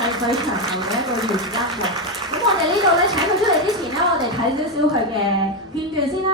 細水長流嘅一個原因喎。咁我哋呢度咧請佢出嚟之前咧，我哋睇少少佢嘅片段先啦。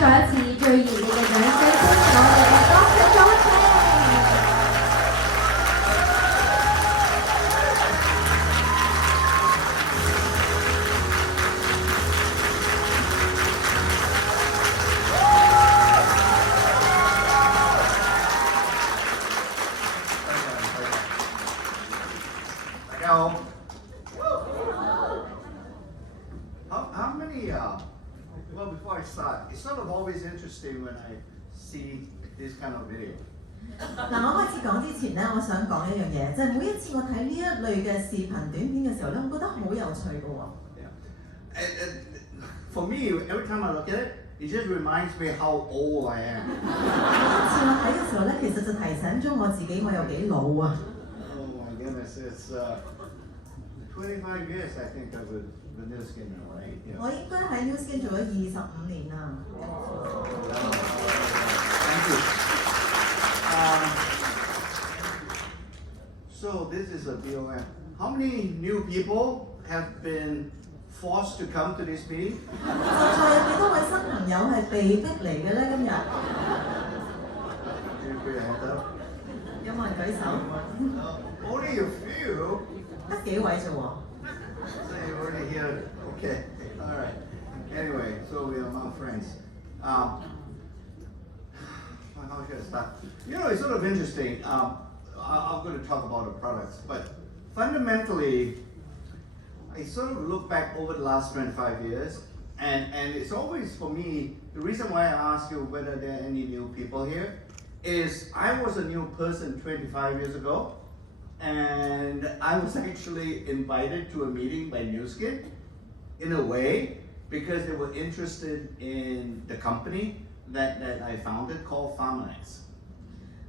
再一次最熱烈嘅掌聲，歡迎我哋嘅 Dr. Chang。大家好。How many? Well, before I start, it's sort of always interesting when I see this kind of video. 嗱，我開始講之前咧，我想講一樣嘢，就係每一次我睇呢一類嘅視頻短片嘅時候咧，我覺得好有趣嘅喎。And for me, every time I look at it, it just reminds me how old I am. 每一次我睇嘅時候咧，其實就提醒咗我自己我有幾老啊。Oh my goodness, it's 25 years I think of the NUSKIN, right? Yeah. 我應該喺 NUSKIN 做咗25年啦。Thank you. So this is a BOM. How many new people have been forced to come to this meeting? 實在有幾多位新朋友係被逼嚟嘅咧？今日 Can you put your hand up? 有冇人舉手？ Only a few. 得幾位啫喎。 So you're already here. Okay. All right. Anyway, so we are among friends. How should I start? You know, it's sort of interesting. I'm going to talk about the products, but fundamentally, I sort of look back over the last 25 years, and it's always for me, the reason why I ask you whether there are any new people here is I was a new person 25 years ago, and I was actually invited to a meeting by NUSKIN in a way because they were interested in the company that I founded called EmpowerME.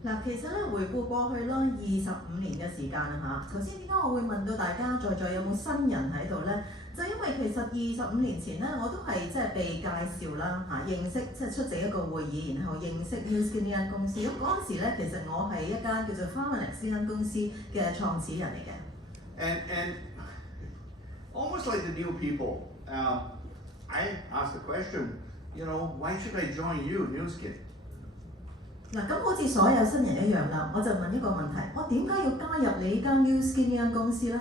嗱，其實咧回顧過去啦25年嘅時間啦嚇，頭先點解我會問到大家在有冇新人喺度咧？就因為其實25年前咧，我都係即係被介紹啦嚇，認識即係出席一個會議，然後認識 NUSKIN 呢間公司。咁嗰陣時咧，其實我係一間叫做 EmpowerME 呢間公司嘅創始人嚟嘅。And almost like the new people, I asked the question, you know, why should I join you, NUSKIN? 嗱，咁好似所有新人一樣啦，我就問一個問題：我點解要加入你間 NUSKIN 呢間公司咧？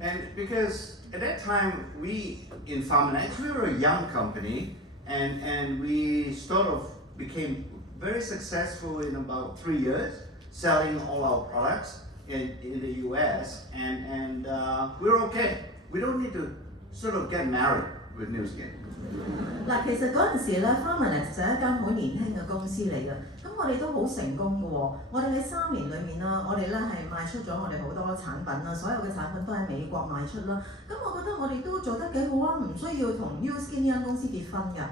And because at that time, we in EmpowerME, we were a young company, and we sort of became very successful in about 3 years, selling all our products in the US, and we're okay. We don't need to sort of get married with NUSKIN. 嗱，其實嗰陣時咧 ，EmpowerME 就係一間好年輕嘅公司嚟嘅，咁我哋都好成功嘅喎。我哋喺3年裏面啦，我哋咧係賣出咗我哋好多產品啦，所有嘅產品都喺美國賣出啦。咁我覺得我哋都做得幾好啊，唔需要同 NUSKIN 呢間公司結婚㗎。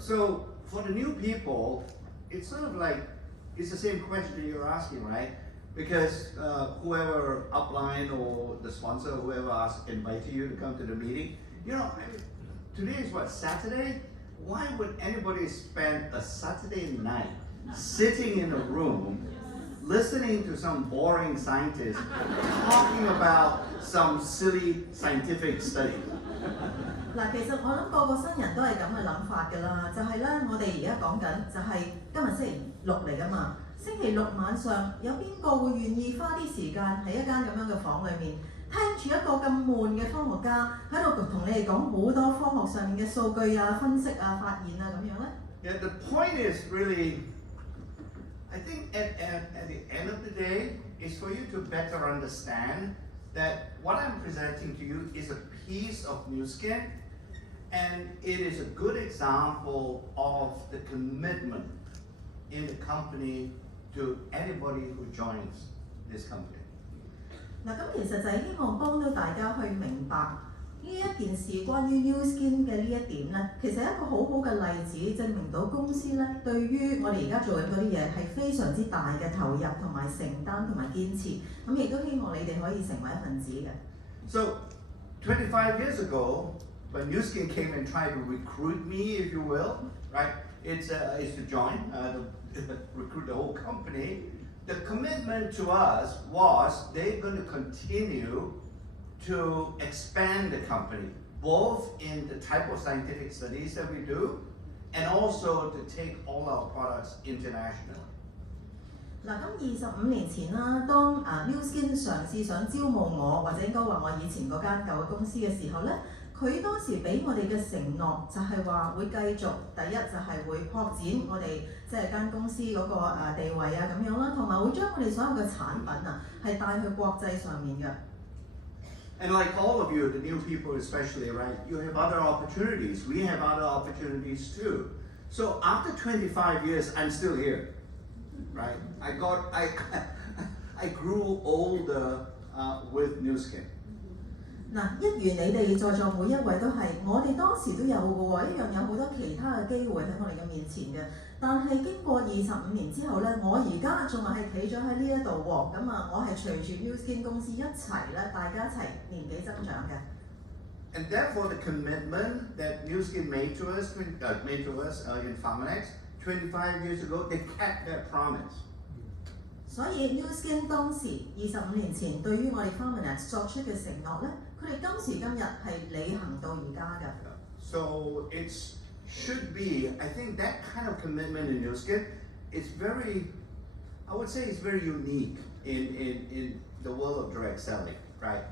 So for the new people, it's sort of like it's the same question you're asking, right? Because whoever upline or the sponsor, whoever invited you to come to the meeting, you know, today is what, Saturday? Why would anybody spend a Saturday night sitting in a room listening to some boring scientist talking about some silly scientific study? 嗱，其實我諗個個新人都係咁嘅諗法㗎啦，就係咧，我哋而家講緊就係今日星期6嚟㗎嘛。星期六晚上有邊個會願意花啲時間喺一間咁樣嘅房裏面，聽住一個咁悶嘅科學家喺度同你哋講好多科學上面嘅數據啊、分析啊、發現啊咁樣呢？ Yeah, the point is really, I think at the end of the day, is for you to better understand that what I'm presenting to you is a piece of NUSKIN, and it is a good example of the commitment in the company to anybody who joins this company. 嗱，咁其實就係希望幫到大家去明白呢一件事關於 NUSKIN 嘅呢一點咧，其實係一個好好嘅例子，證明到公司咧對於我哋而家做緊嗰啲嘢係非常之大嘅投入同埋承擔同埋堅持，咁亦都希望你哋可以成為一份子嘅。So, 25 years ago, when NUSKIN came and tried to recruit me, if you will, right? It's to join, recruit the whole company. The commitment to us was they're going to continue to expand the company, both in the type of scientific studies that we do, and also to take all our products internationally. 嗱，咁25年前啦，當NUSKIN 嘗試想招募我，或者應該話我以前嗰間舊嘅公司嘅時候咧，佢當時俾我哋嘅承諾就係話會繼續，第一就係會擴展我哋即係間公司嗰個地位啊咁樣啦，同埋會將我哋所有嘅產品啊係帶去國際上面嘅。And like all of you, the new people especially, right? You have other opportunities. We have other opportunities too. So after 25 years, I'm still here, right? I grew older with NUSKIN. 嗱，一如你哋在座每一位都係，我哋當時都有嘅喎，一樣有好多其他嘅機會喺我哋嘅面前嘅。但係經過25年之後咧，我而家仲係企咗喺呢一度喎，咁我係隨住 NUSKIN 公司一齊咧，大家一齊年紀增長嘅。And therefore, the commitment that NUSKIN made to us in PharmaNext 25 years ago, they kept their promise. 所以 NUSKIN 當時25年前對於我哋 PharmaNext 作出嘅承諾咧，佢哋今時今日係履行到而家嘅。So it should be, I think that kind of commitment in NUSKIN is very, I would say it's very unique in the world of direct selling, right?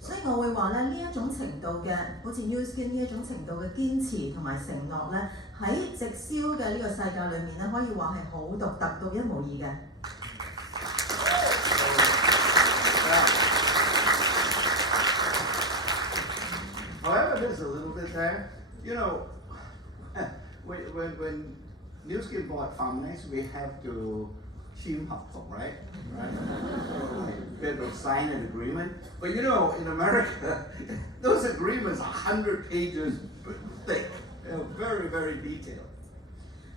所以我會話咧，呢一種程度嘅，好似 NUSKIN 呢一種程度嘅堅持同埋承諾咧，喺直銷嘅呢個世界裏面咧，可以話係好獨特、獨一無二嘅。However, there's a little bit there. You know, when NUSKIN bought PharmaNext, we have to team up, right? So we had to sign an agreement. But you know, in America, those agreements are 100 pages thick. They're very, very detailed.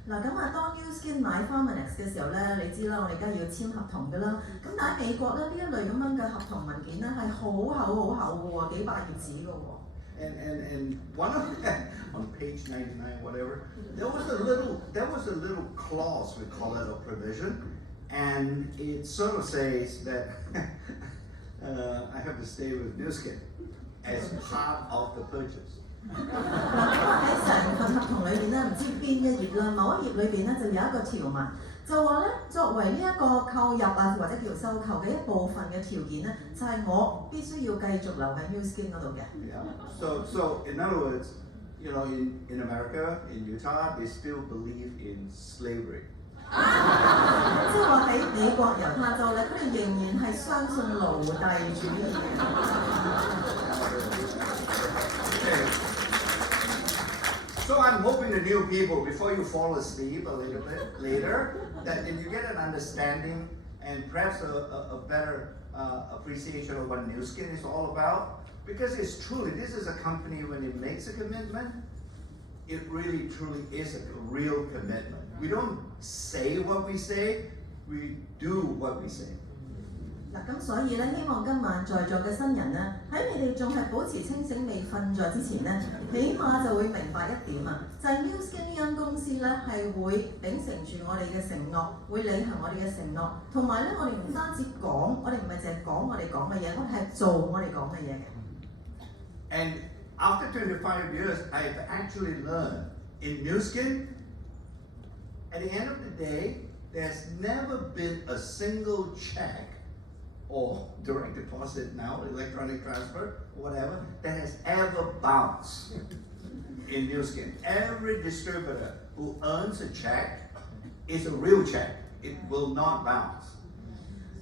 嗱咁當 NUSKIN 買 PharmaNext 嘅時候咧，你知啦，我哋梗係要簽合同㗎啦。咁但喺美國咧，呢一類咁樣嘅合同文件咧係好厚好厚嘅喎，幾百頁紙嘅喎。And one of them, on page 99, whatever, there was a little clause, we call it a provision, and it sort of says that I have to stay with NUSKIN as part of the purchase. 嗱喺成份合同裏邊咧，唔知邊一頁啦，某一頁裏邊咧就有一個條文，就話咧作為呢一個購入啊或者叫收購嘅一部分嘅條件咧，就係我必須要繼續留喺 NUSKIN 嗰度嘅。Yeah. So in other words, you know, in America, in Utah, they still believe in slavery. 即係話喺美國猶他州咧，佢哋仍然係相信奴隸主義嘅。So I'm hoping the new people, before you fall asleep a little bit later, that if you get an understanding and perhaps a better appreciation of what NUSKIN is all about, because this is a company when it makes a commitment, it really truly is a real commitment. We don't say what we say, we do what we say. 嗱咁所以咧，希望今晚在座嘅新人咧，喺你哋仲係保持清醒未瞓咗之前咧，起碼就會明白一點啊，就係 NUSKIN 呢間公司咧係會秉承住我哋嘅承諾，會履行我哋嘅承諾，同埋咧我哋唔單止講，我哋唔係淨係講我哋講嘅嘢，我哋係做我哋講嘅嘢嘅。And after 25 years, I've actually learned in NUSKIN, at the end of the day, there's never been a single check or direct deposit now, electronic transfer, whatever, that has ever bounced in NUSKIN. Every distributor who earns a check is a real check. It will not bounce.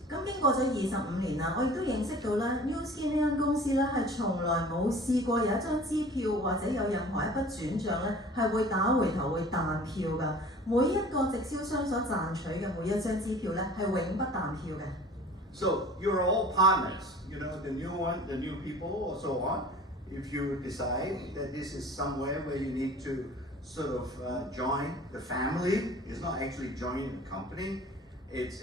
咁經過咗25年啦，我亦都認識到咧 NUSKIN 呢間公司咧係從來冇試過有一張支票或者有任何一筆轉帳咧係會打回頭會彈票㗎。每一個直銷商所賺取嘅每一張支票咧係永不彈票嘅。So you're all partners, you know, the new one, the new people, or so on. If you decide that this is somewhere where you need to sort of join the family, it's not actually joining the company. It's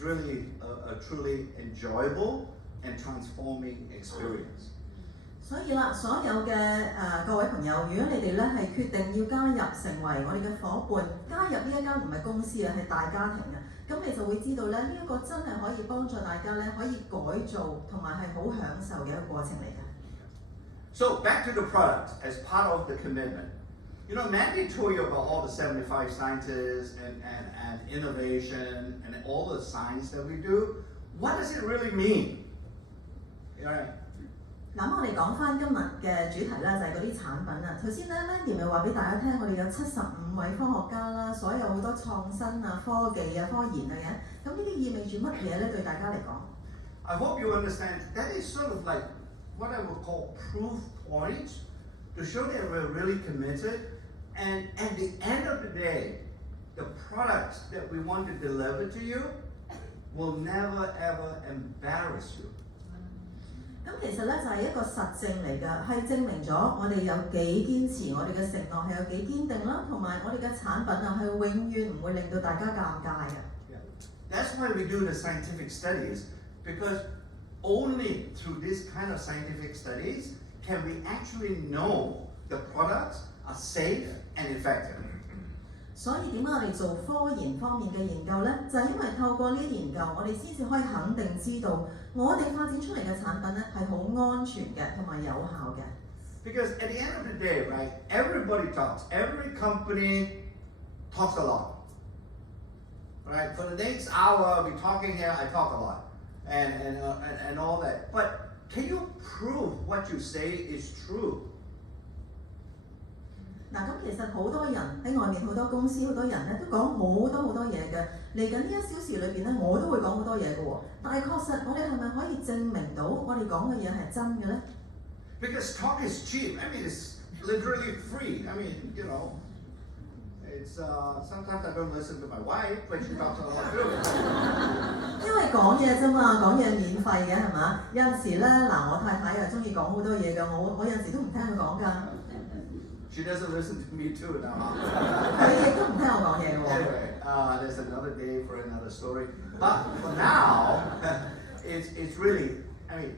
really a truly enjoyable and transforming experience. 所以啦，所有嘅各位朋友，如果你哋咧係決定要加入成為我哋嘅伙伴，加入呢一間唔係公司啊，係大家庭啊，咁你就會知道咧，呢一個真係可以幫助大家咧，可以改造同埋係好享受嘅一個過程嚟嘅。So back to the product as part of the commitment. You know, Mandy told you about all the 75 scientists and innovation and all the science that we do. What does it really mean? Right. 嗱，我哋講翻今日嘅主題啦，就係嗰啲產品啊。頭先咧 Mandy 咪話俾大家聽，我哋有75位科學家啦，所有好多創新啊、科技啊、科研啊嘅。咁呢啲意味住乜嘢咧？對大家嚟講 I hope you understand that is sort of like what I would call proof points to show that we're really committed. And at the end of the day, the products that we want to deliver to you will never ever embarrass you. 咁其實咧就係一個實證嚟㗎，係證明咗我哋有幾堅持，我哋嘅承諾係有幾堅定啦，同埋我哋嘅產品啊係永遠唔會令到大家尷尬嘅。Yeah. That's why we do the scientific studies, because only through this kind of scientific studies can we actually know the products are safe and effective. 所以點解我哋做科研方面嘅研究呢？就係因為透過呢啲研究，我哋先至可以肯定知道我哋發展出嚟嘅產品咧係好安全嘅同埋有效嘅。Because at the end of the day, right, everybody talks. Every company talks a lot. Right? For the next hour, I'll be talking here. I talk a lot, and all that. But can you prove what you say is true? 嗱，咁其實好多人喺外面，好多公司，好多人咧都講好多嘢嘅。嚟緊呢1小時裏邊咧，我都會講好多嘢嘅喎。但係確實，我哋係咪可以證明到我哋講嘅嘢係真嘅咧 Because talk is cheap. I mean, it's literally free. I mean, you know, it's sometimes I don't listen to my wife, but she talks a lot too. 因為講嘢啫嘛，講嘢免費嘅係嘛？有陣時咧，嗱，我太太又中意講好多嘢㗎，我有陣時都唔聽佢講㗎。She doesn't listen to me too now. 佢亦都唔聽我講嘢嘅喎。Anyway, there's another day for another story. But for now, it's really, I mean,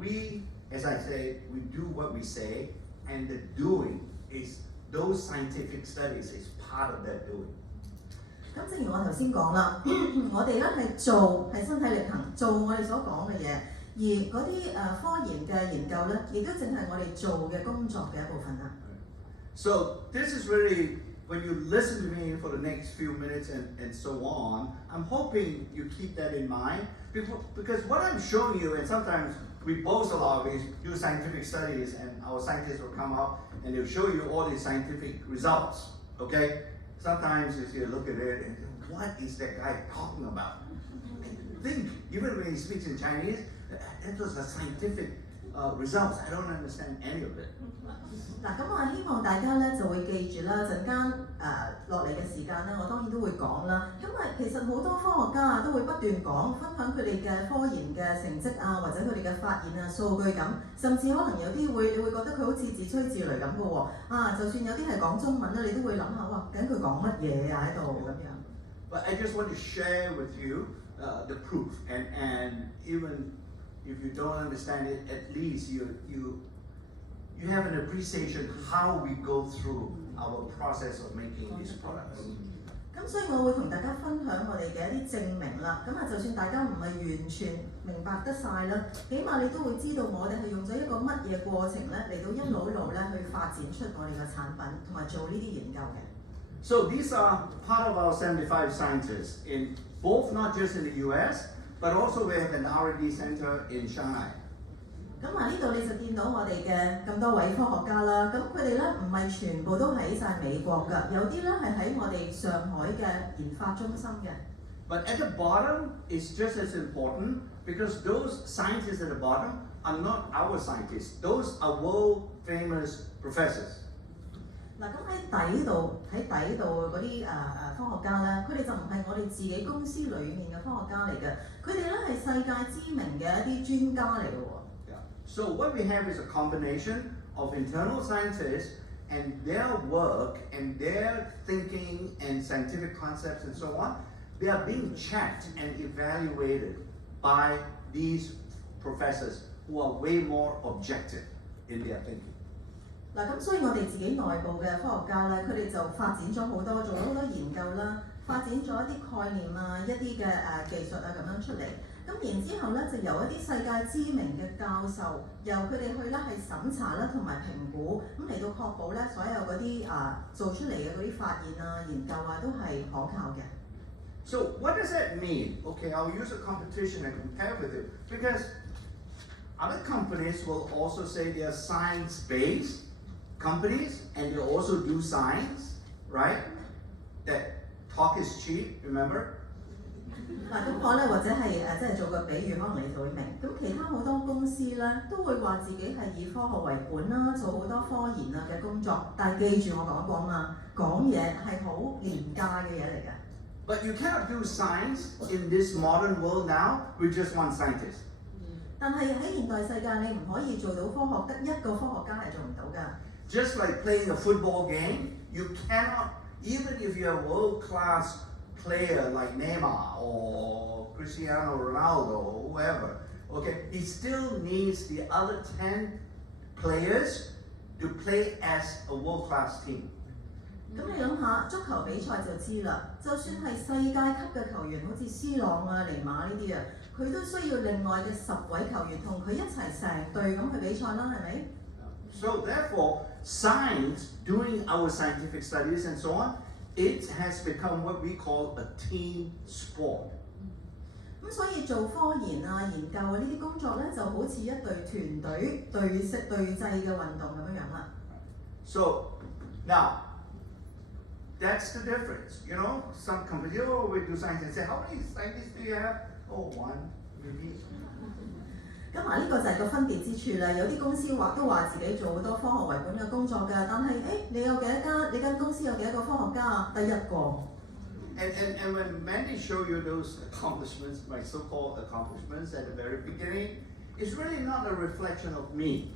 we, as I say, we do what we say, and the doing is those scientific studies is part of that doing. 咁正如我頭先講啦，我哋咧係做係身體力行，做我哋所講嘅嘢，而嗰啲科研嘅研究咧，亦都正係我哋做嘅工作嘅一部分啦。So this is really, when you listen to me for the next few minutes and so on, I'm hoping you keep that in mind, because what I'm showing you, and sometimes we boast a lot, we do scientific studies and our scientists will come up and they'll show you all these scientific results, okay? Sometimes you look at it and what is that guy talking about? Think, even when he speaks in Chinese, that was a scientific results. I don't understand any of it. 嗱，咁我希望大家咧就會記住啦，陣間落嚟嘅時間咧，我當然都會講啦。因為其實好多科學家啊都會不斷講，分享佢哋嘅科研嘅成績啊，或者佢哋嘅發現啊、數據咁，甚至可能有啲你會覺得佢好似自吹自擂咁嘅喎。啊，就算有啲係講中文咧，你都會諗下，哇，究竟佢講乜嘢啊喺度咁樣。But I just want to share with you the proof, and even if you don't understand it, at least you have an appreciation how we go through our process of making these products. 咁所以我會同大家分享我哋嘅一啲證明啦。咁啊，就算大家唔係完全明白得晒啦，起碼你都會知道我哋係用咗一個乜嘢過程咧嚟到一路咧去發展出我哋嘅產品，同埋做呢啲研究嘅。So these are part of our 75 scientists in both not just in the US, but also we have an R&D center in Shanghai. 咁呢度你就見到我哋嘅咁多位科學家啦，咁佢哋咧唔係全部都喺晒美國㗎，有啲咧係喺我哋上海嘅研發中心嘅。But at the bottom is just as important because those scientists at the bottom are not our scientists. Those are world famous professors. 嗱，咁喺底度嗰啲科學家咧，佢哋就唔係我哋自己公司裡面嘅科學家嚟嘅，佢哋咧係世界知名嘅一啲專家嚟嘅喎。So what we have is a combination of internal scientists and their work and their thinking and scientific concepts and so on. They are being checked and evaluated by these professors who are way more objective in their thinking. 嗱，咁所以我哋自己內部嘅科學家咧，佢哋就發展咗好多，做咗好多研究啦，發展咗一啲概念啊、一啲嘅技術啊咁樣出嚟。咁然之後咧，就由一啲世界知名嘅教授，由佢哋去咧係審查啦同埋評估，咁嚟到確保咧所有嗰啲做出嚟嘅嗰啲發現啊、研究啊都係可靠嘅。So what does that mean? Okay, I'll use a competition and compare with it because other companies will also say they are science-based companies and they also do science, right? That talk is cheap, remember? 嗱，咁我咧或者係即係做個比喻，可能你就會明。咁其他好多公司咧都會話自己係以科學為本啦，做好多科研啊嘅工作。但係記住我講過嘛，講嘢係好廉價嘅嘢嚟嘅。But you cannot do science in this modern world now with just one scientist. 但係喺現代世界，你唔可以做到科學，得一個科學家係做唔到㗎。Just like playing a football game, you cannot, even if you're a world-class player like Neymar or Cristiano Ronaldo or whoever, okay, he still needs the other 10 players to play as a world-class team. 咁你諗下，足球比賽就知啦。就算係世界級嘅球員，好似 C 朗啊、尼馬呢啲啊，佢都需要另外嘅10位球員同佢一齊成隊咁去比賽啦，係咪？ So therefore, science, doing our scientific studies and so on, it has become what we call a team sport. 咁所以做科研啊、研究啊呢啲工作咧，就好似一隊團隊對制嘅運動咁樣啦。So now, that's the difference. You know, some companies, oh, we do science and say, how many scientists do you have? Oh, one, maybe. 咁呢個就係個分別之處啦。有啲公司都話自己做好多科學為本嘅工作㗎，但係你有幾多間？你間公司有幾多個科學家啊？得一個。And when Mandy showed you those accomplishments, my so-called accomplishments at the very beginning, it's really not a reflection of me.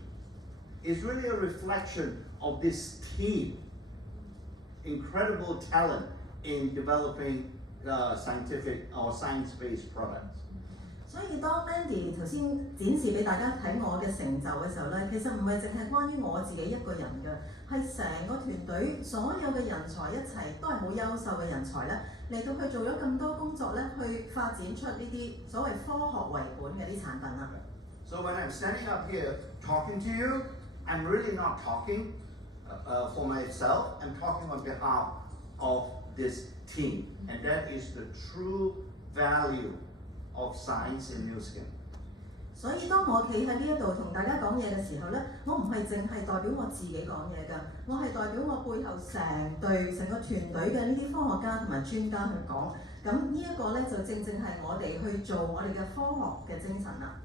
It's really a reflection of this team. Incredible talent in developing scientific or science-based products. 所以當 Mandy 頭先展示俾大家睇我嘅成就嘅時候咧，其實唔係淨係關於我自己一個人嘅，係成個團隊所有嘅人才一齊都係好優秀嘅人才咧，嚟到去做咗咁多工作咧，去發展出呢啲所謂科學為本嘅啲產品啦。So when I'm standing up here talking to you, I'm really not talking for myself. I'm talking on behalf of this team, and that is the true value of science in NUSKIN. 所以當我企喺呢一度同大家講嘢嘅時候咧，我唔係淨係代表我自己講嘢㗎，我係代表我背後成個團隊嘅呢啲科學家同埋專家去講。咁呢一個咧就正係我哋去做我哋嘅科學嘅精神啦。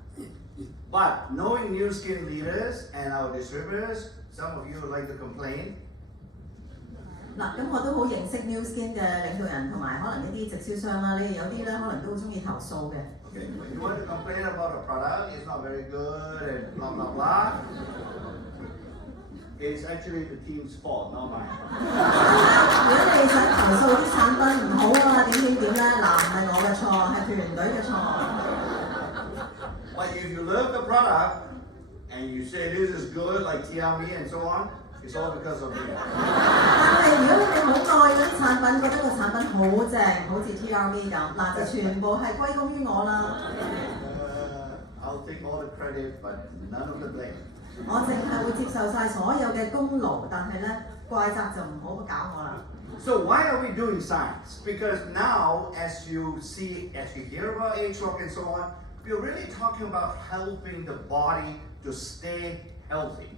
But knowing NUSKIN leaders and our distributors, some of you like to complain. 嗱，咁我都好認識 NUSKIN 嘅領導人同埋可能一啲直銷商啦，你哋有啲咧可能都好中意投訴嘅。Okay, when you want to complain about a product, it's not very good and blah blah blah. It's actually the team's fault, not mine. 如果你想投訴啲產品唔好啊，點咧？嗱，唔係我嘅錯，係團隊嘅錯。But if you love the product and you say this is good, like EmpowerME and so on, it's all because of me. 但係如果你好愛嗰啲產品，覺得個產品好正，好似 EmpowerME 咁，嗱就全部係歸功於我啦。I'll take all the credit, but none of the blame. 我淨係會接受晒所有嘅功勞，但係咧怪責就唔好搞我啦。So why are we doing science? Because now, as you see, as you hear about age lock and so on, we're really talking about helping the body to stay healthy.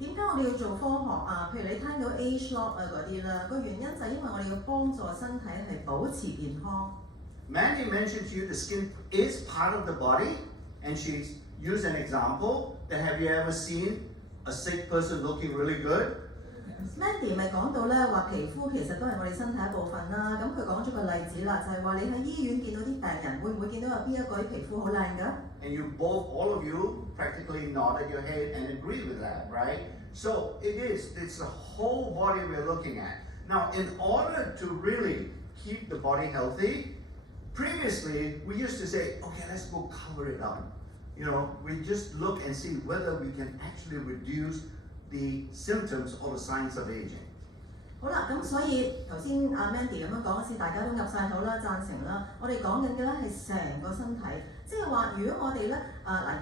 點解我哋要做科學啊？譬如你聽到 age lock 啊嗰啲啦，個原因就係因為我哋要幫助身體係保持健康。Mandy mentioned to you the skin is part of the body, and she used an example that have you ever seen a sick person looking really good? Mandy 咪講到咧話皮膚其實都係我哋身體一部分啦。咁佢講咗個例子啦，就係話你喺醫院見到啲病人，會唔會見到有邊一個啲皮膚好靚㗎？ And you both, all of you, practically nodded your head and agree with that, right? So it's the whole body we're looking at. Now, in order to really keep the body healthy, previously we used to say, okay, let's go cover it up. You know, we just look and see whether we can actually reduce the symptoms or the signs of aging. 好啦，咁所以頭先阿 Mandy 咁樣講嗰時，大家都岌晒口啦，贊成啦。我哋講緊嘅咧係成個身體，即係話如果我哋咧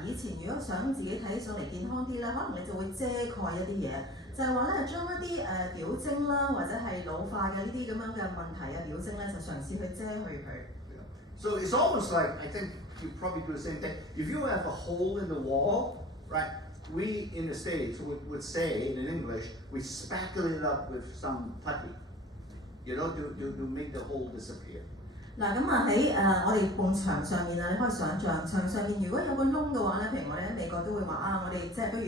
以前如果想自己睇上嚟健康啲咧，可能你就會遮蓋一啲嘢，就係話咧將一啲表徵啦，或者係老化嘅呢啲咁樣嘅問題啊表徵咧，就嘗試去遮去佢。So it's almost like, I think you probably do the same thing. If you have a hole in the wall, right? We in the States would say in English, we spackle it up with some putty, you know, to make the hole disappear. 嗱咁喺我哋埲牆上面啊，你可以想像牆上面如果有個窿嘅話咧，譬如我哋喺美國都會話啊，我哋即係不如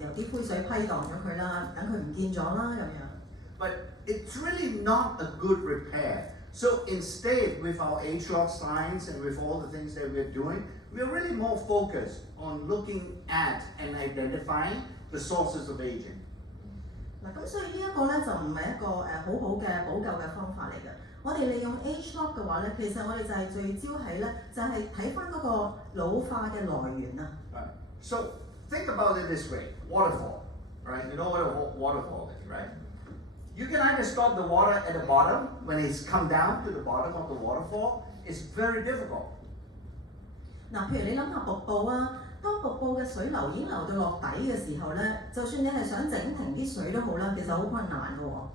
由啲灰水批盪咗佢啦，等佢唔見咗啦咁樣。But it's really not a good repair. So instead, with our age lock science and with all the things that we're doing, we're really more focused on looking at and identifying the sources of aging. 嗱咁所以呢一個咧就唔係一個好好嘅補救嘅方法嚟嘅。我哋利用 age lock 嘅話咧，其實我哋就係聚焦喺咧，就係睇翻嗰個老化嘅來源啊。Right. So think about it this way: waterfall, right? You know what a waterfall is, right? You can either stop the water at the bottom when it's come down to the bottom of the waterfall. It's very difficult. 嗱，譬如你諗下瀑布啊，當瀑布嘅水流已經流到落底嘅時候咧，就算你係想整停啲水都好啦，其實好困難嘅喎。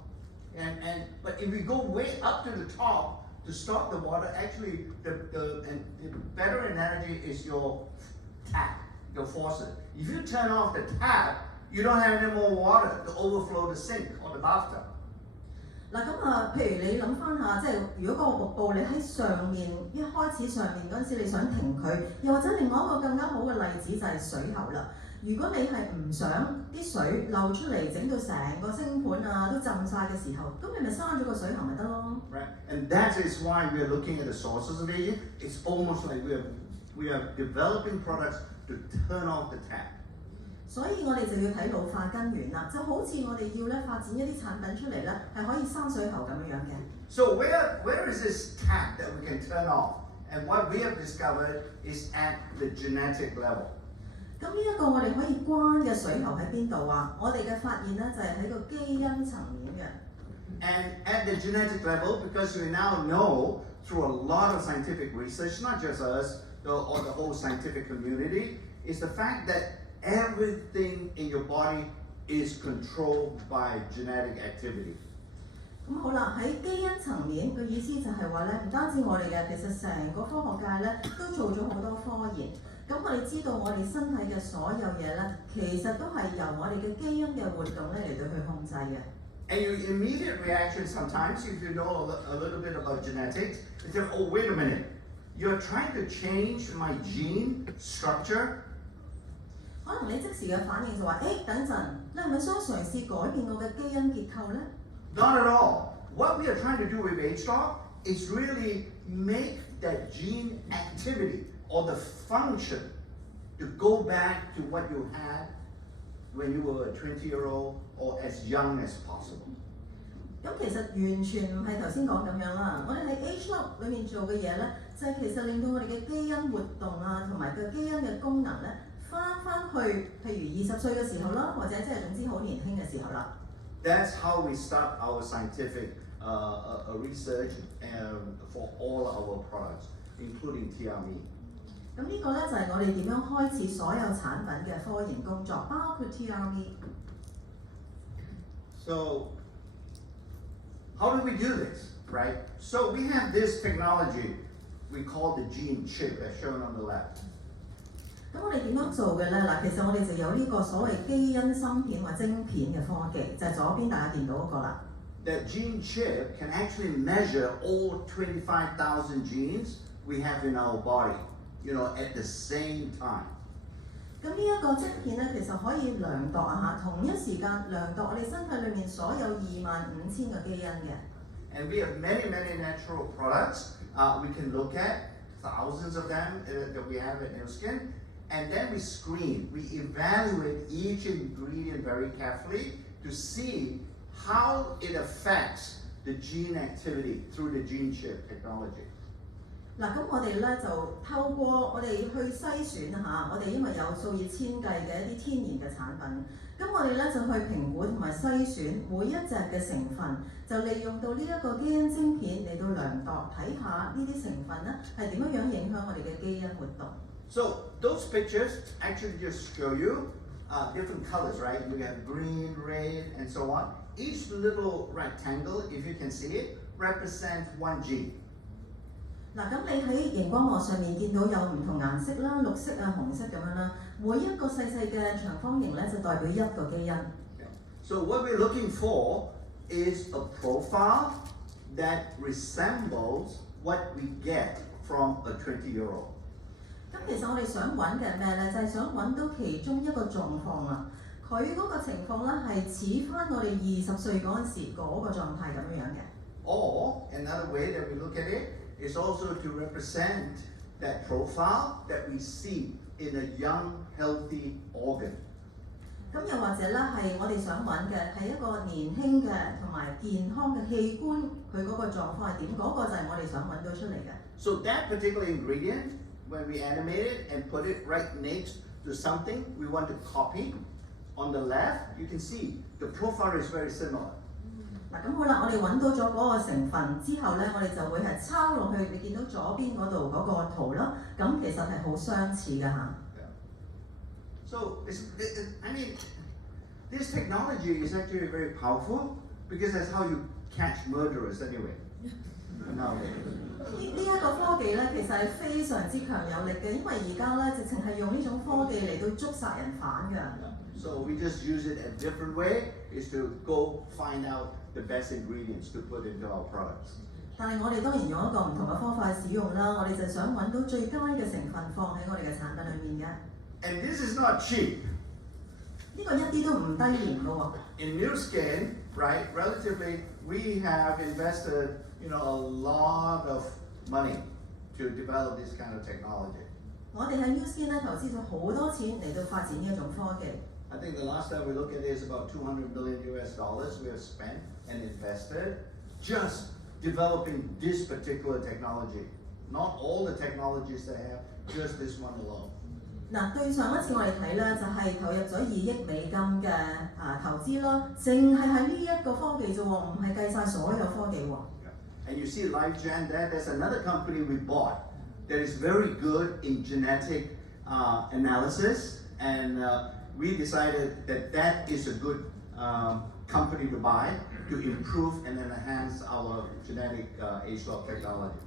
But if we go way up to the top to stop the water, actually the better analogy is your tap, your faucet. If you turn off the tap, you don't have any more water to overflow the sink or the bathtub. 嗱咁譬如你諗翻下，即係如果個瀑布你喺上面一開始上面嗰陣時，你想停佢，又或者另外一個更加好嘅例子就係水喉啦。如果你係唔想啲水漏出嚟，整到成個星盤啊都浸晒嘅時候，咁你咪閂咗個水喉咪得咯。Right, and that is why we are looking at the sources of aging. It's almost like we are developing products to turn off the tap. 所以我哋就要睇老化根源啦，就好似我哋要咧發展一啲產品出嚟咧，係可以閂水喉咁樣嘅。So where is this tap that we can turn off? And what we have discovered is at the genetic level. 咁呢一個我哋可以關嘅水喉喺邊度啊？我哋嘅發現咧就係喺個基因層面嘅。And at the genetic level, because we now know through a lot of scientific research, not just us or the whole scientific community, is the fact that everything in your body is controlled by genetic activity. 咁好啦，喺基因層面嘅意思就係話咧，唔單止我哋嘅，其實成個科學界咧都做咗好多科研。咁我哋知道我哋身體嘅所有嘢咧，其實都係由我哋嘅基因嘅活動咧嚟到去控制嘅。And your immediate reaction sometimes, if you know a little bit about genetics, is that, oh, wait a minute, you're trying to change my gene structure? 可能你即時嘅反應就話：等陣，你係咪想嘗試改變我嘅基因結構咧？ Not at all. What we are trying to do with age lock is really make that gene activity or the function to go back to what you had when you were a 20-year-old or as young as possible. 咁其實完全唔係頭先講咁樣啦。我哋喺 age lock 裏面做嘅嘢咧，就係其實令到我哋嘅基因活動啊，同埋個基因嘅功能咧，翻去譬如20歲嘅時候啦，或者即係總之好年輕嘅時候啦。That's how we start our scientific research for all our products, including TRME. 咁呢個咧就係我哋點樣開始所有產品嘅科研工作，包括 TRV。So, how do we do this, right? So we have this technology we call the gene chip, as shown on the left. 咁我哋點樣做嘅咧？嗱，其實我哋就有呢個所謂基因芯片或晶片嘅科技，就係左邊大家見到嗰個啦。That gene chip can actually measure all 25,000 genes we have in our body, at the same time. 咁呢一個晶片咧，其實可以量度同一時間量度我哋身體裏面所有25,000個基因嘅。And we have many, many natural products. We can look at thousands of them that we have at NUSKIN, and then we screen. We evaluate each ingredient very carefully to see how it affects the gene activity through the gene chip technology. 嗱，咁我哋咧就透過我哋去篩選我哋因為有數以千計嘅一啲天然嘅產品，咁我哋咧就去評估同埋篩選每一隻嘅成分，就利用到呢一個基因晶片嚟到量度，睇下呢啲成分咧係點樣影響我哋嘅基因活動。So those pictures actually just show you different colors, right? We have green, red, and so on. Each little rectangle, if you can see it, represents one gene. 嗱，咁你喺熒光幕上面見到有唔同顏色啦，綠色紅色咁樣啦，每一個細細嘅長方形咧就代表一個基因。So what we're looking for is a profile that resembles what we get from a 20-year-old. 咁其實我哋想揾嘅咩咧？就係想揾到其中一個狀況啊，佢嗰個情況咧係似翻我哋20歲嗰陣時嗰個狀態咁樣嘅。Or another way that we look at it is also to represent that profile that we see in a young, healthy organ. 咁又或者咧係我哋想揾嘅係一個年輕嘅同埋健康嘅器官，佢嗰個狀況係點？嗰個就係我哋想揾到出嚟嘅。So that particular ingredient, when we animate it and put it right next to something we want to copy, on the left, you can see the profile is very similar. 嗱，咁好啦，我哋揾到咗嗰個成分之後咧，我哋就會係抄落去，你見到左邊嗰度嗰個圖啦，咁其實係好相似嘅嚇。So, I mean, this technology is actually very powerful because that's how you catch murderers anyway. Nowadays. 呢一個科技咧，其實係非常之強有力嘅，因為而家咧直情係用呢種科技嚟到捉殺人犯㗎。So we just use it a different way, is to go find out the best ingredients to put into our products. 但係我哋當然用一個唔同嘅方法去使用啦，我哋就想揾到最佳嘅成分放喺我哋嘅產品裏面嘅。And this is not cheap. 呢個一啲都唔低廉㗎喎。In NUSKIN, right, relatively, we have invested, a lot of money to develop this kind of technology. 我哋喺 NUSKIN 咧投資咗好多錢嚟到發展呢一種科技。I think the last time we looked at it is about $200 million we have spent and invested just developing this particular technology. Not all the technologies they have, just this one alone. 嗱，對上一次我哋睇咧，就係投入咗2億美金嘅投資啦，淨係喺呢一個科技啫喎，唔係計晒所有科技喎。And you see LifeGen there, there's another company we bought that is very good in genetic analysis, and we decided that is a good company to buy to improve and enhance our genetic age lock technology.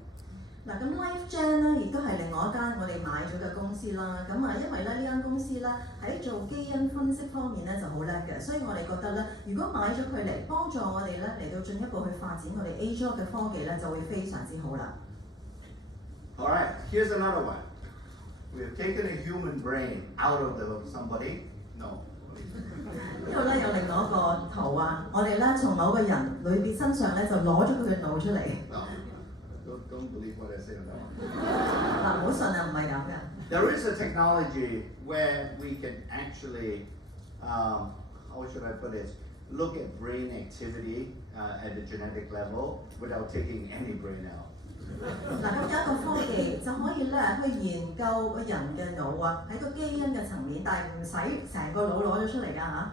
嗱，咁 LifeGen 咧，亦都係另外一間我哋買咗嘅公司啦。咁因為咧呢間公司咧喺做基因分析方面咧就好叻嘅，所以我哋覺得咧，如果買咗佢嚟幫助我哋咧嚟到進一步去發展我哋 age lock 嘅科技咧，就會非常之好啦。All right, here's another one. We have taken a human brain out of somebody. No. 呢度咧有另外一個圖啊，我哋咧從某個人裏邊身上咧就攞咗佢嘅腦出嚟。Don't believe what I say on that one. 嗱，唔好信啊，唔係咁嘅。There is a technology where we can actually, how should I put it, look at brain activity at the genetic level without taking any brain out. 嗱，咁有一個科技就可以咧去研究個人嘅腦啊，喺個基因嘅層面，但係唔使成個腦攞咗出嚟㗎嚇。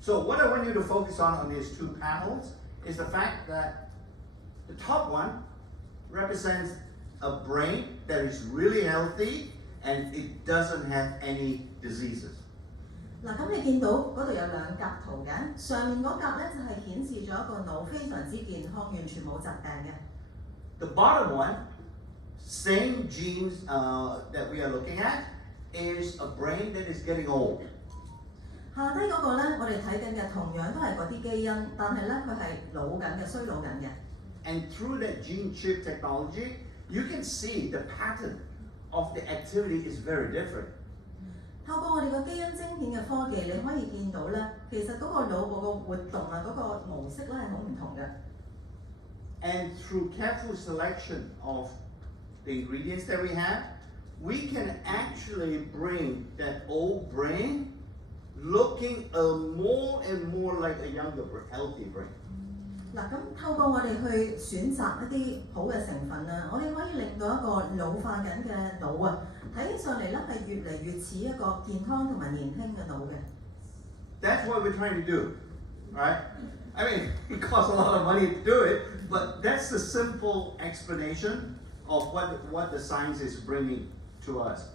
So what I want you to focus on these two panels is the fact that the top one represents a brain that is really healthy and it doesn't have any diseases. 嗱，咁你見到嗰度有兩格圖嘅，上面嗰格咧就係顯示咗一個腦非常之健康，完全冇疾病嘅。The bottom one, same genes that we are looking at, is a brain that is getting old. 下低嗰個咧，我哋睇緊嘅同樣都係嗰啲基因，但係咧佢係老緊嘅，衰老緊嘅。And through that gene chip technology, you can see the pattern of the activity is very different. 透過我哋個基因晶片嘅科技，你可以見到咧，其實嗰個腦部個活動啊，嗰個模式咧係好唔同嘅。And through careful selection of the ingredients that we have, we can actually bring that old brain looking more and more like a younger, healthy brain. 嗱，咁透過我哋去選擇一啲好嘅成分啊，我哋可以令到一個老化緊嘅腦啊，睇起上嚟咧係越嚟越似一個健康同埋年輕嘅腦嘅。That's what we're trying to do, right? I mean, it costs a lot of money to do it, but that's the simple explanation of what the science is bringing to us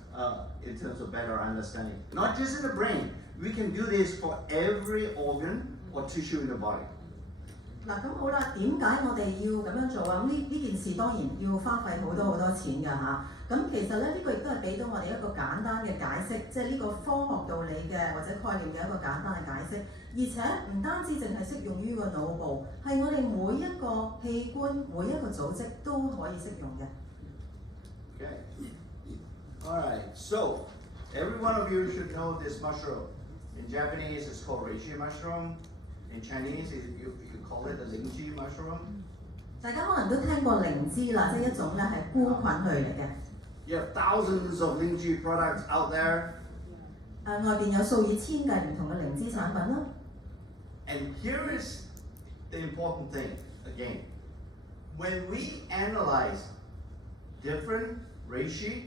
in terms of better understanding. Not just in the brain, we can do this for every organ or tissue in the body. 嗱，咁好啦，點解我哋要咁樣做啊？咁呢件事當然要花費好多錢㗎嚇。咁其實咧，呢個亦都係俾到我哋一個簡單嘅解釋，即係呢個科學道理嘅或者概念嘅一個簡單嘅解釋。而且唔單止淨係適用於個腦部，係我哋每一個器官、每一個組織都可以適用嘅。Okay. All right. So every one of you should know this mushroom. In Japanese, it's called reishi mushroom. In Chinese, you call it the lingji mushroom. 大家可能都聽過靈芝啦，即係一種咧係菇菌類嚟嘅。You have thousands of lingji products out there. 外邊有數以千計唔同嘅靈芝產品啦。And here is the important thing again. When we analyze different reishi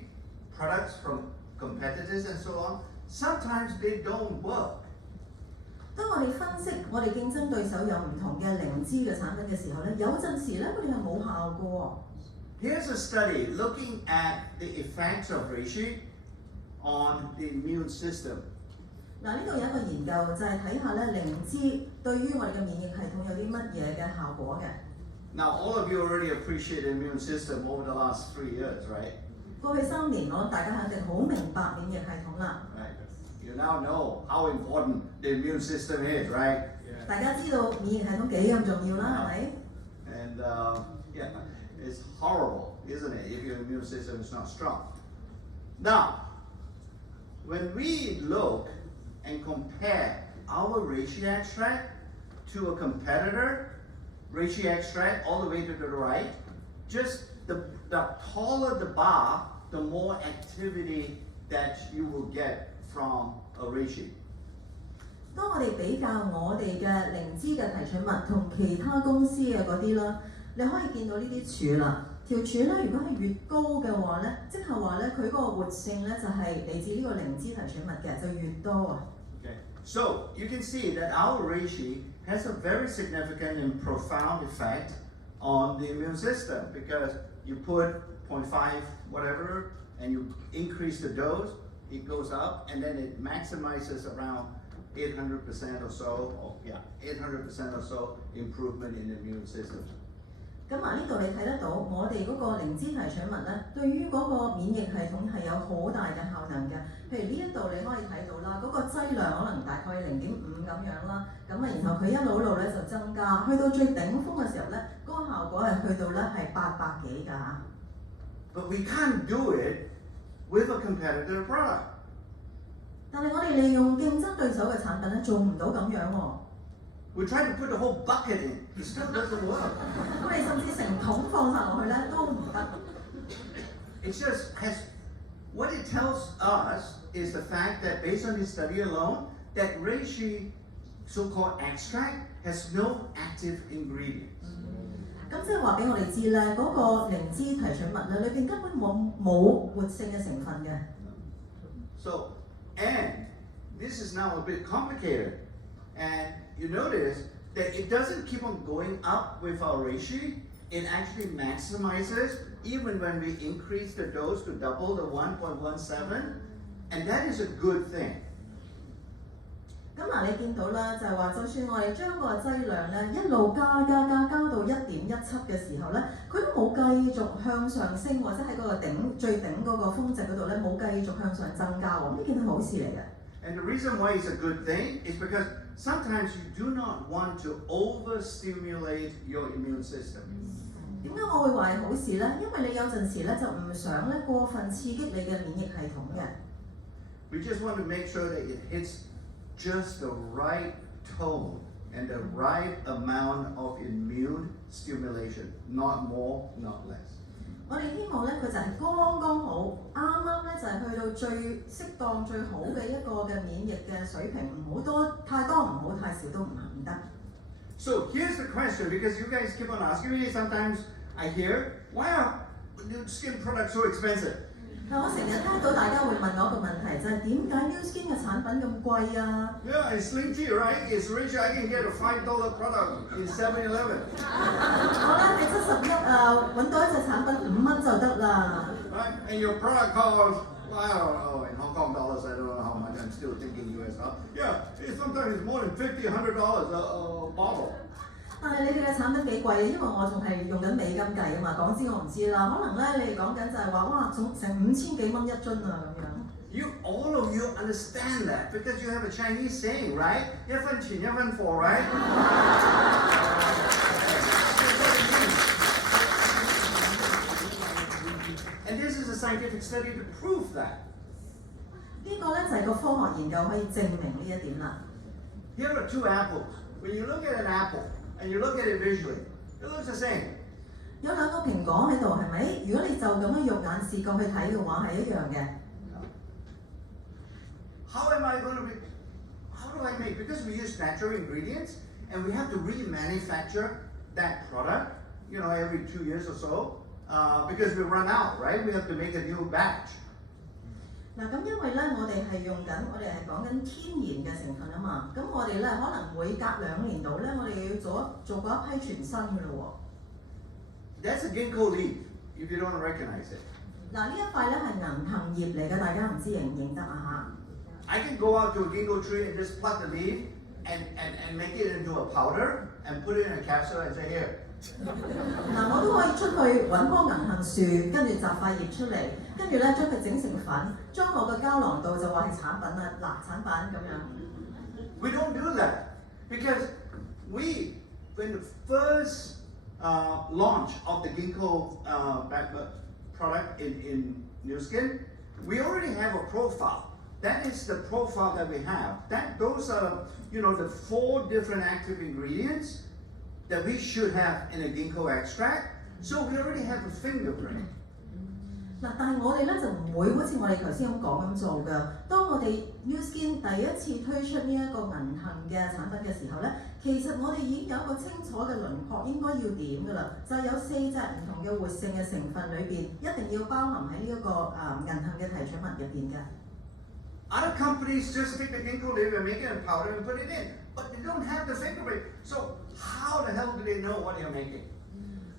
products from competitors and so on, sometimes they don't work. 當我哋分析我哋競爭對手有唔同嘅靈芝嘅產品嘅時候咧，有陣時咧佢哋係冇效果。Here's a study looking at the effects of reishi on the immune system. 嗱，呢度有一個研究就係睇下咧靈芝對於我哋嘅免疫系統有啲乜嘢嘅效果嘅。Now, all of you already appreciate the immune system over the last 3 years, right? 過去3年，我大家肯定好明白免疫系統啦。Right. You now know how important the immune system is, right? 大家知道免疫系統幾咁重要啦，係咪？ And yeah, it's horrible, isn't it, if your immune system is not strong. Now, when we look and compare our reishi extract to a competitor reishi extract all the way to the right, just the taller the bar, the more activity that you will get from a reishi. 當我哋比較我哋嘅靈芝嘅提取物同其他公司嘅嗰啲啦，你可以見到呢啲柱啦。條柱咧，如果係越高嘅話咧，即係話咧佢嗰個活性咧就係嚟自呢個靈芝提取物嘅，就越多啊。Okay. So you can see that our reishi has a very significant and profound effect on the immune system because you put 0.5 whatever and you increase the dose, it goes up and then it maximizes around 800% or so, 800% or so improvement in the immune system. 咁呢度你睇得到，我哋嗰個靈芝提取物咧，對於嗰個免疫系統係有好大嘅效能嘅。譬如呢一度你可以睇到啦，嗰個劑量可能大概0.5咁樣啦，咁然後佢一路咧就增加，去到最頂峰嘅時候咧，嗰個效果係去到咧係800幾㗎嚇。But we can't do it with a competitor product. 但係我哋利用競爭對手嘅產品咧，做唔到咁樣喎。We try to put the whole bucket in, it still doesn't work. 我哋甚至成桶放晒落去咧都唔得。It just has, what it tells us is the fact that based on this study alone, that reishi so-called extract has no active ingredients. 咁即係話俾我哋知咧，嗰個靈芝提取物咧，裏邊根本冇活性嘅成分嘅。So, and this is now a bit complicated. And you notice that it doesn't keep on going up with our reishi, it actually maximizes even when we increase the dose to double the 1.17, and that is a good thing. 咁嗱，你見到啦，就係話，就算我哋將個劑量咧一路加到1.17嘅時候咧，佢都冇繼續向上升，或者喺嗰個最頂嗰個峰值嗰度咧冇繼續向上增加喎，呢件係好事嚟嘅。And the reason why it's a good thing is because sometimes you do not want to overstimulate your immune system. 點解我會話係好事咧？因為你有陣時咧就唔想咧過分刺激你嘅免疫系統嘅。We just want to make sure that it hits just the right tone and the right amount of immune stimulation, not more, not less. 我哋希望咧佢就係剛剛好，啱咧就係去到最適當最好嘅一個嘅免疫嘅水平，唔好多太多，唔好太少都唔得。So here's the question, because you guys keep on asking me, sometimes I hear, why are NUSKIN products so expensive? 嗱，我成日聽到大家會問我一個問題，就係點解 NUSKIN 嘅產品咁貴啊？ Yeah, it's Slim Tea, right? It's rich. I can get a $5 product in 7-Eleven. 我咧喺71揾到一隻產品5蚊就得啦。Right? And your product costs, well, I don't know, in Hong Kong dollars, I don't know how much. I'm still thinking US dollars. Yeah, sometimes it's more than $50, $100 a bottle. 但係你哋嘅產品幾貴啊？因為我仲係用緊美金計啊嘛，港紙我唔知啦。可能咧你哋講緊就係話，哇，成5000幾蚊一樽啊咁樣。All of you understand that because you have a Chinese saying, right? 一分錢一分貨, right? And this is a scientific study to prove that. 呢個咧就係個科學研究可以證明呢一點啦。Here are two apples. When you look at an apple and you look at it visually, it looks the same. 有兩個蘋果喺度，係咪？如果你就咁樣肉眼視覺去睇嘅話，係一樣嘅。How do I make? Because we use natural ingredients and we have to remanufacture that product, every 2 years or so, because we run out, right? We have to make a new batch. 嗱，咁因為咧，我哋係講緊天然嘅成分啊嘛，咁我哋咧可能每隔2年度咧，我哋要做過一批全新嘅咯喎。That's a ginkgo leaf, if you don't recognize it. 嗱，呢一塊咧係銀杏葉嚟嘅，大家唔知認唔認得啊嚇 ？I can go out to a ginkgo tree and just pluck the leaf and make it into a powder and put it in a capsule and say here. 嗱，我都可以出去揾棵銀杏樹，跟住摘塊葉出嚟，跟住咧將佢整成粉，裝落個膠囊度就話係產品啦，嗱產品咁樣。We don't do that because when the first launch of the ginkgo product in NUSKIN, we already have a profile. That is the profile that we have. Those are the 4 different active ingredients that we should have in a ginkgo extract, so we already have a fingerprint. 嗱，但係我哋咧就唔會好似我哋頭先咁講咁做㗎。當我哋 NUSKIN 第一次推出呢一個銀杏嘅產品嘅時候咧，其實我哋已經有一個清楚嘅輪廓應該要點㗎啦，就係有4隻唔同嘅活性嘅成分裏邊，一定要包含喺呢一個銀杏嘅提取物入邊嘅。Other companies just take the ginkgo leaf and make it in powder and put it in, but they don't have the fingerprint. So how the hell do they know what they're making?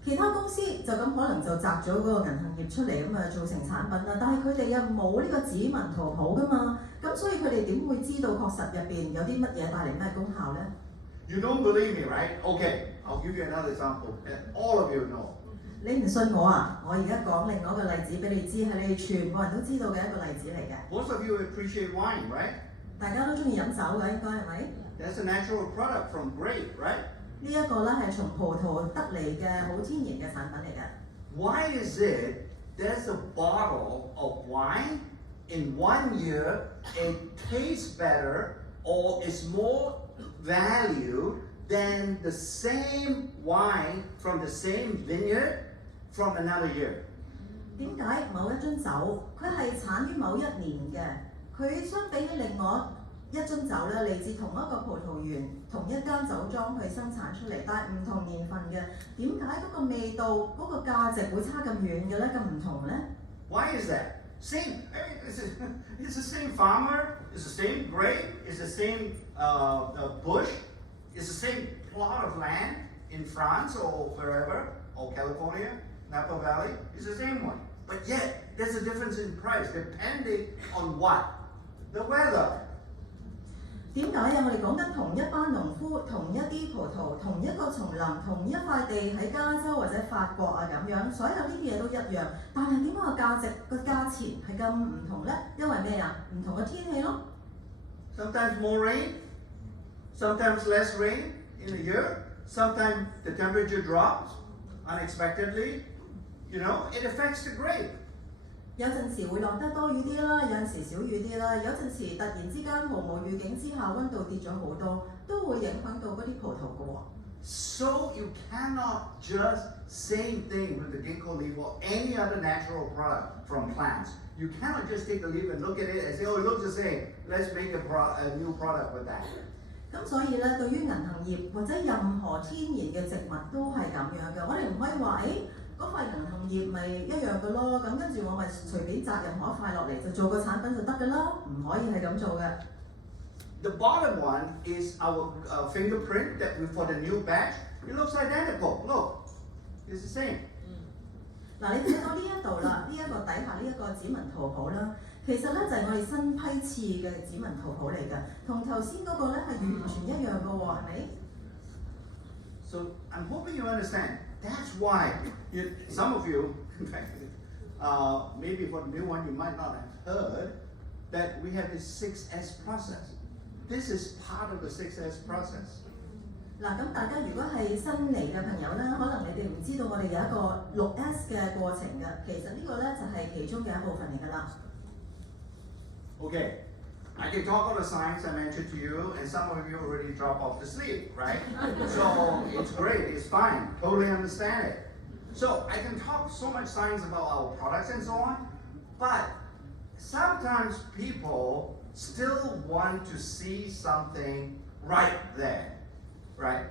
其他公司就咁可能就摘咗嗰個銀杏葉出嚟咁啊做成產品啦，但係佢哋又冇呢個指紋圖譜㗎嘛，咁所以佢哋點會知道確實入邊有啲乜嘢帶嚟咩功效咧 ？You don't believe me, right? Okay, I'll give you another example, and all of you know. 你唔信我啊？我而家講另外一個例子俾你知，係你哋全部人都知道嘅一個例子嚟嘅。Most of you appreciate wine, right? 大家都中意飲酒嘅，應該係咪 ？That's a natural product from grape, right? 呢一個咧係從葡萄得嚟嘅好天然嘅產品嚟嘅。Why is it there's a bottle of wine in 1 year it tastes better or is more value than the same wine from the same vineyard from another year? 點解某一樽酒佢係產於某一年嘅，佢相比起另外一樽酒咧嚟自同一個葡萄園、同一間酒莊去生產出嚟，但係唔同年份嘅，點解嗰個味道、嗰個價值會差咁遠嘅咧？咁唔同咧 ？Why is that? Same. It's the same farmer. It's the same grape. It's the same bush. It's the same plot of land in France or wherever or California. Napa Valley is the same one. But yet, there's a difference in price depending on what? The weather. 點解啊？我哋講緊同一班農夫、同一啲葡萄、同一個叢林、同一塊地喺加州或者法國啊咁樣，所有呢啲嘢都一樣，但係點解個價錢係咁唔同呢？因為咩啊？唔同嘅天氣咯。Sometimes more rain, sometimes less rain in a year. Sometimes the temperature drops unexpectedly. You know, it affects the grape. 有陣時會落得多雨啲啦，有陣時少雨啲啦，有陣時突然之間毫無預警之下溫度跌咗好多，都會影響到嗰啲葡萄嘅喎。So you cannot just same thing with the ginkgo leaf or any other natural product from plants. You cannot just take the leaf and look at it and say, oh, it looks the same. Let's make a new product with that. 咁所以咧，對於銀杏葉或者任何天然嘅植物都係咁樣嘅。我哋唔可以話，嗰塊銀杏葉咪一樣嘅咯，咁跟住我咪隨便摘任何一塊落嚟就做個產品就得㗎啦，唔可以係咁做嘅。The bottom one is our fingerprint that we for the new batch. It looks identical. Look, it's the same. 嗱，你睇到呢一度啦，呢一個底下呢一個指紋圖譜啦，其實咧就係我哋新批次嘅指紋圖譜嚟嘅，同頭先嗰個咧係完全一樣嘅喎，係咪？ So I'm hoping you understand. That's why some of you, maybe for the new one, you might not have heard that we have this 6S process. This is part of the 6S process. 嗱，咁大家如果係新嚟嘅朋友咧，可能你哋唔知道我哋有一個6S 嘅過程嘅，其實呢個咧就係其中嘅一部分嚟㗎啦。Okay, I can talk about the science I mentioned to you, and some of you already drop off to sleep, right? So it's great, it's fine, totally understand it. So I can talk so much science about our products and so on, but sometimes people still want to see something right there, right?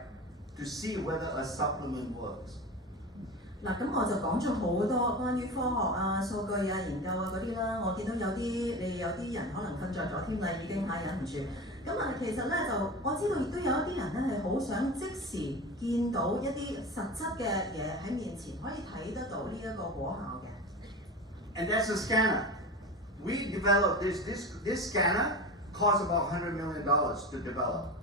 To see whether a supplement works. 嗱，咁我就講咗好多關於科學啊、數據啊、研究啊嗰啲啦。我見到有啲人可能瞓着咗添啦，已經忍唔住。咁啊，其實咧就我知道亦都有一啲人咧係好想即時見到一啲實質嘅嘢喺面前，可以睇得到呢一個果效嘅。And that's a scanner. We developed this scanner cost about $100 million to develop.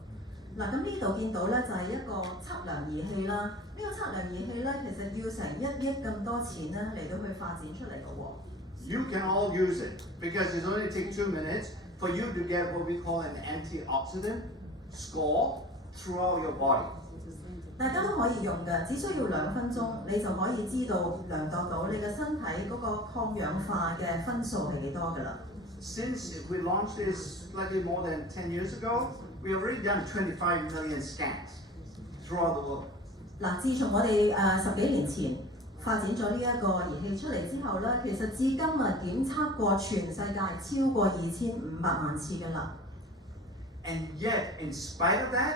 嗱，咁呢度見到咧就係一個測量儀器啦。呢個測量儀器咧其實要成1億咁多錢咧嚟到去發展出嚟嘅喎。You can all use it because it only takes 2 minutes for you to get what we call an antioxidant score throughout your body. 大家都可以用嘅，只需要2分鐘，你就可以知道量度到你嘅身體嗰個抗氧化嘅分數係幾多㗎啦。Since we launched this slightly more than 10 years ago, we have already done 25 million scans throughout the world. 嗱，自從我哋10幾年前發展咗呢一個儀器出嚟之後咧，其實至今檢測過全世界超過2500萬次㗎啦。And yet, in spite of that,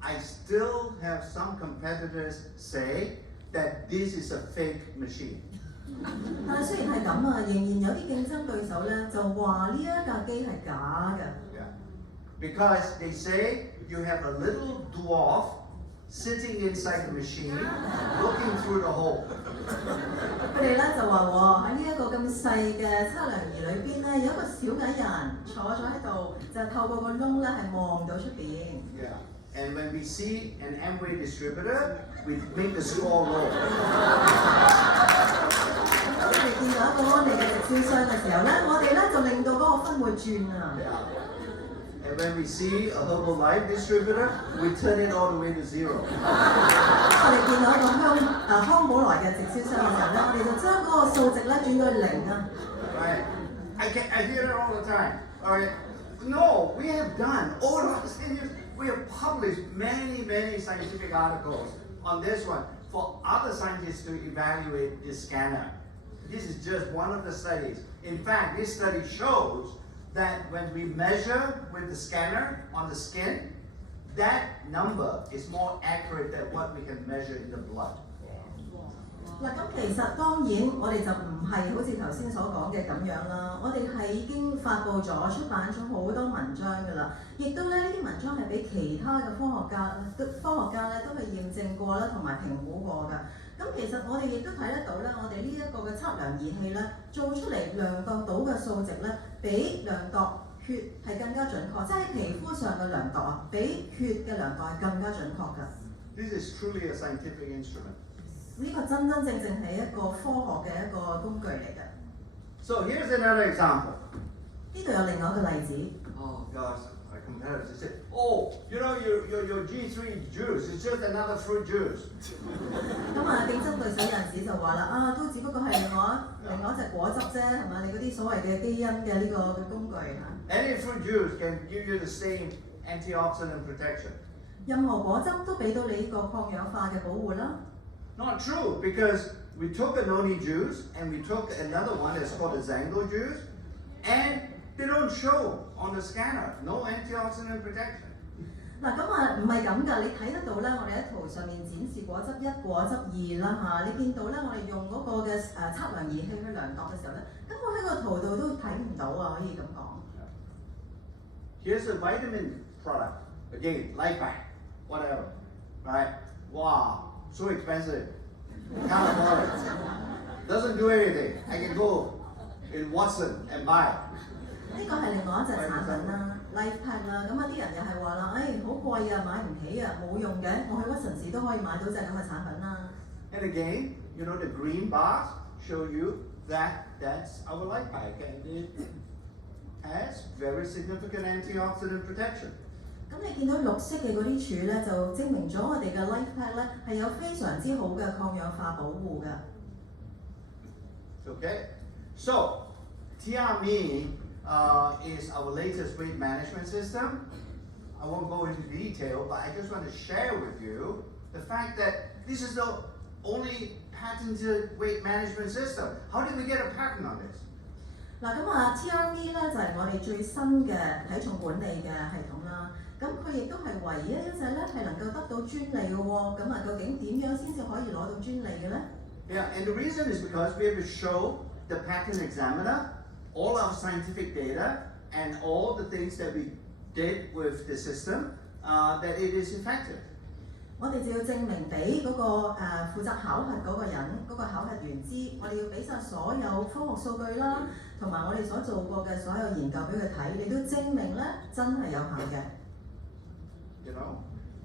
I still have some competitors say that this is a fake machine. 但係雖然係咁啊，仍然有啲競爭對手咧就話呢一架機係假嘅。Yeah. Because they say you have a little dwarf sitting inside the machine, looking through the hole. 佢哋咧就話喎，喺呢一個咁細嘅測量儀裏邊咧，有一個小矮人坐咗喺度，就透過個窿咧係望到出邊。Yeah. And when we see an Amway distributor, we make the score roll. 當我哋見到一個安利嘅直銷商嘅時候咧，我哋咧就令到嗰個分會轉啊。Yeah. And when we see a Herbalife distributor, we turn it all the way to 0. 我哋見到一個康寶萊嘅直銷商嘅時候咧，我哋就將嗰個數值咧轉到0啊。Right. I hear it all the time. All right. No, we have done over the last 10 years. We have published many scientific articles on this one for other scientists to evaluate this scanner. This is just one of the studies. In fact, this study shows that when we measure with the scanner on the skin, that number is more accurate than what we can measure in the blood. 嗱，咁其實當然我哋就唔係好似頭先所講嘅咁樣啦，我哋係已經發布咗、出版咗好多文章㗎啦，亦都咧呢啲文章係俾其他嘅科學家咧都係驗證過啦，同埋評估過㗎。咁咁其實我哋亦都睇得到咧，我哋呢一個嘅測量儀器咧，做出嚟量度到嘅數值咧，比量度血係更加準確，即係喺皮膚上嘅量度啊，比血嘅量度係更加準確㗎。This is truly a scientific instrument. 呢個真真正正係一個科學嘅一個工具嚟嘅。So here's another example. 呢度有另外一個例子。Oh gosh, our competitors say, oh, you know your G3 juice is just another fruit juice. 咁啊，競爭對手有陣時就話啦，都只不過係另外一隻果汁啫，係嘛？你嗰啲所謂嘅基因嘅呢個工具嚇。Any fruit juice can give you the same antioxidant protection. 任何果汁都俾到你呢個抗氧化嘅保護啦。Not true, because we took a noni juice and we took another one that's called a Zango juice, and they don't show on the scanner, no antioxidant protection. 嗱咁啊，唔係咁㗎，你睇得到咧，我哋喺圖上面展示果汁1、果汁2啦嚇，你見到咧，我哋用嗰個嘅測量儀器去量度嘅時候咧，根本喺個圖度都睇唔到啊，可以咁講。Here's a vitamin product, again, LifePack, whatever, right? Wow, so expensive, can't afford it. Doesn't do anything. I can go in Watson and buy it. 呢個係另外一隻產品啦 ，LifePack 啦，咁啊啲人又係話啦，好貴啊，買唔起啊，冇用嘅，我去屈臣氏都可以買到隻咁嘅產品啦。And again, you know, the green bars show you that that's our LifePack, and it has very significant antioxidant protection. 咁你見到綠色嘅嗰啲柱咧，就證明咗我哋嘅 LifePack 咧係有非常之好嘅抗氧化保護㗎。Okay, so EmpowerME is our latest weight management system. I won't go into detail, but I just want to share with you the fact that this is the only patented weight management system. How did we get a patent on this? 嗱咁啊，EmpowerME 咧就係我哋最新嘅體重管理嘅系統啦。咁佢亦都係唯一一隻咧係能夠得到專利嘅喎。咁啊，究竟點樣先至可以攞到專利嘅咧？ Yeah, and the reason is because we have to show the patent examiner all our scientific data and all the things that we did with the system that it is effective. 我哋就要證明俾嗰個負責考核嗰個人，嗰個考核員知，我哋要俾晒所有科學數據啦，同埋我哋所做過嘅所有研究俾佢睇，你都證明咧真係有效嘅。You know,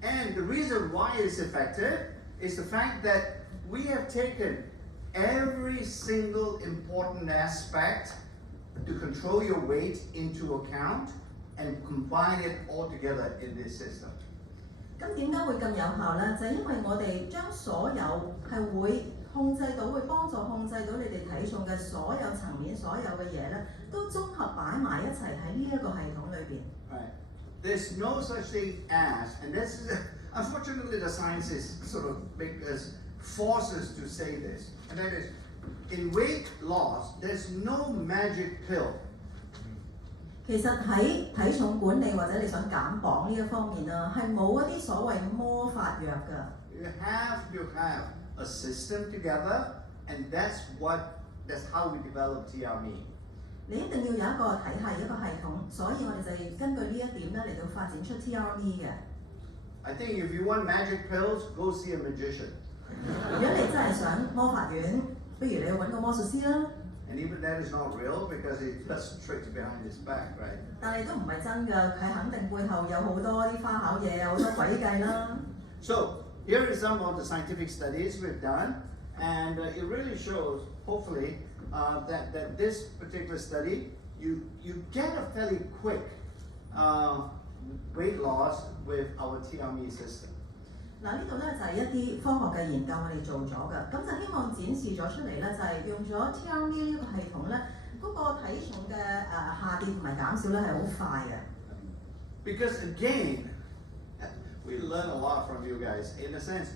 and the reason why it's effective is the fact that we have taken every single important aspect to control your weight into account and combine it all together in this system. 咁點解會咁有效咧？就係因為我哋將所有係會控制到，會幫助控制到你哋體重嘅所有層面、所有嘅嘢咧，都綜合擺埋一齊喺呢一個系統裏邊。Right. There's no such thing as, and this is, unfortunately, the scientists sort of make us force us to say this, and that is, in weight loss, there's no magic pill. 其實喺體重管理或者你想減磅呢一方面啊，係冇一啲所謂魔法藥㗎。You have to have a system together, and that's how we developed EmpowerME. 你一定要有一個體系、一個系統，所以我哋就要根據呢一點咧嚟到發展出 EmpowerME 嘅。I think if you want magic pills, go see a magician. 如果你真係想魔法丸，不如你去揾個魔術師啦。And even that is not real because it does tricks behind his back, right? 但係都唔係真㗎，佢肯定背後有好多啲花巧嘢，有好多詭計啦。So here are some of the scientific studies we've done, and it really shows, hopefully, that this particular study, you get a fairly quick weight loss with our EmpowerME system. 嗱呢度咧就係一啲科學嘅研究，我哋做咗㗎，咁就希望展示咗出嚟咧，就係用咗 EmpowerME 呢一個系統咧，嗰個體重嘅下跌同埋減少咧係好快嘅。Because again, we learn a lot from you guys. In a sense,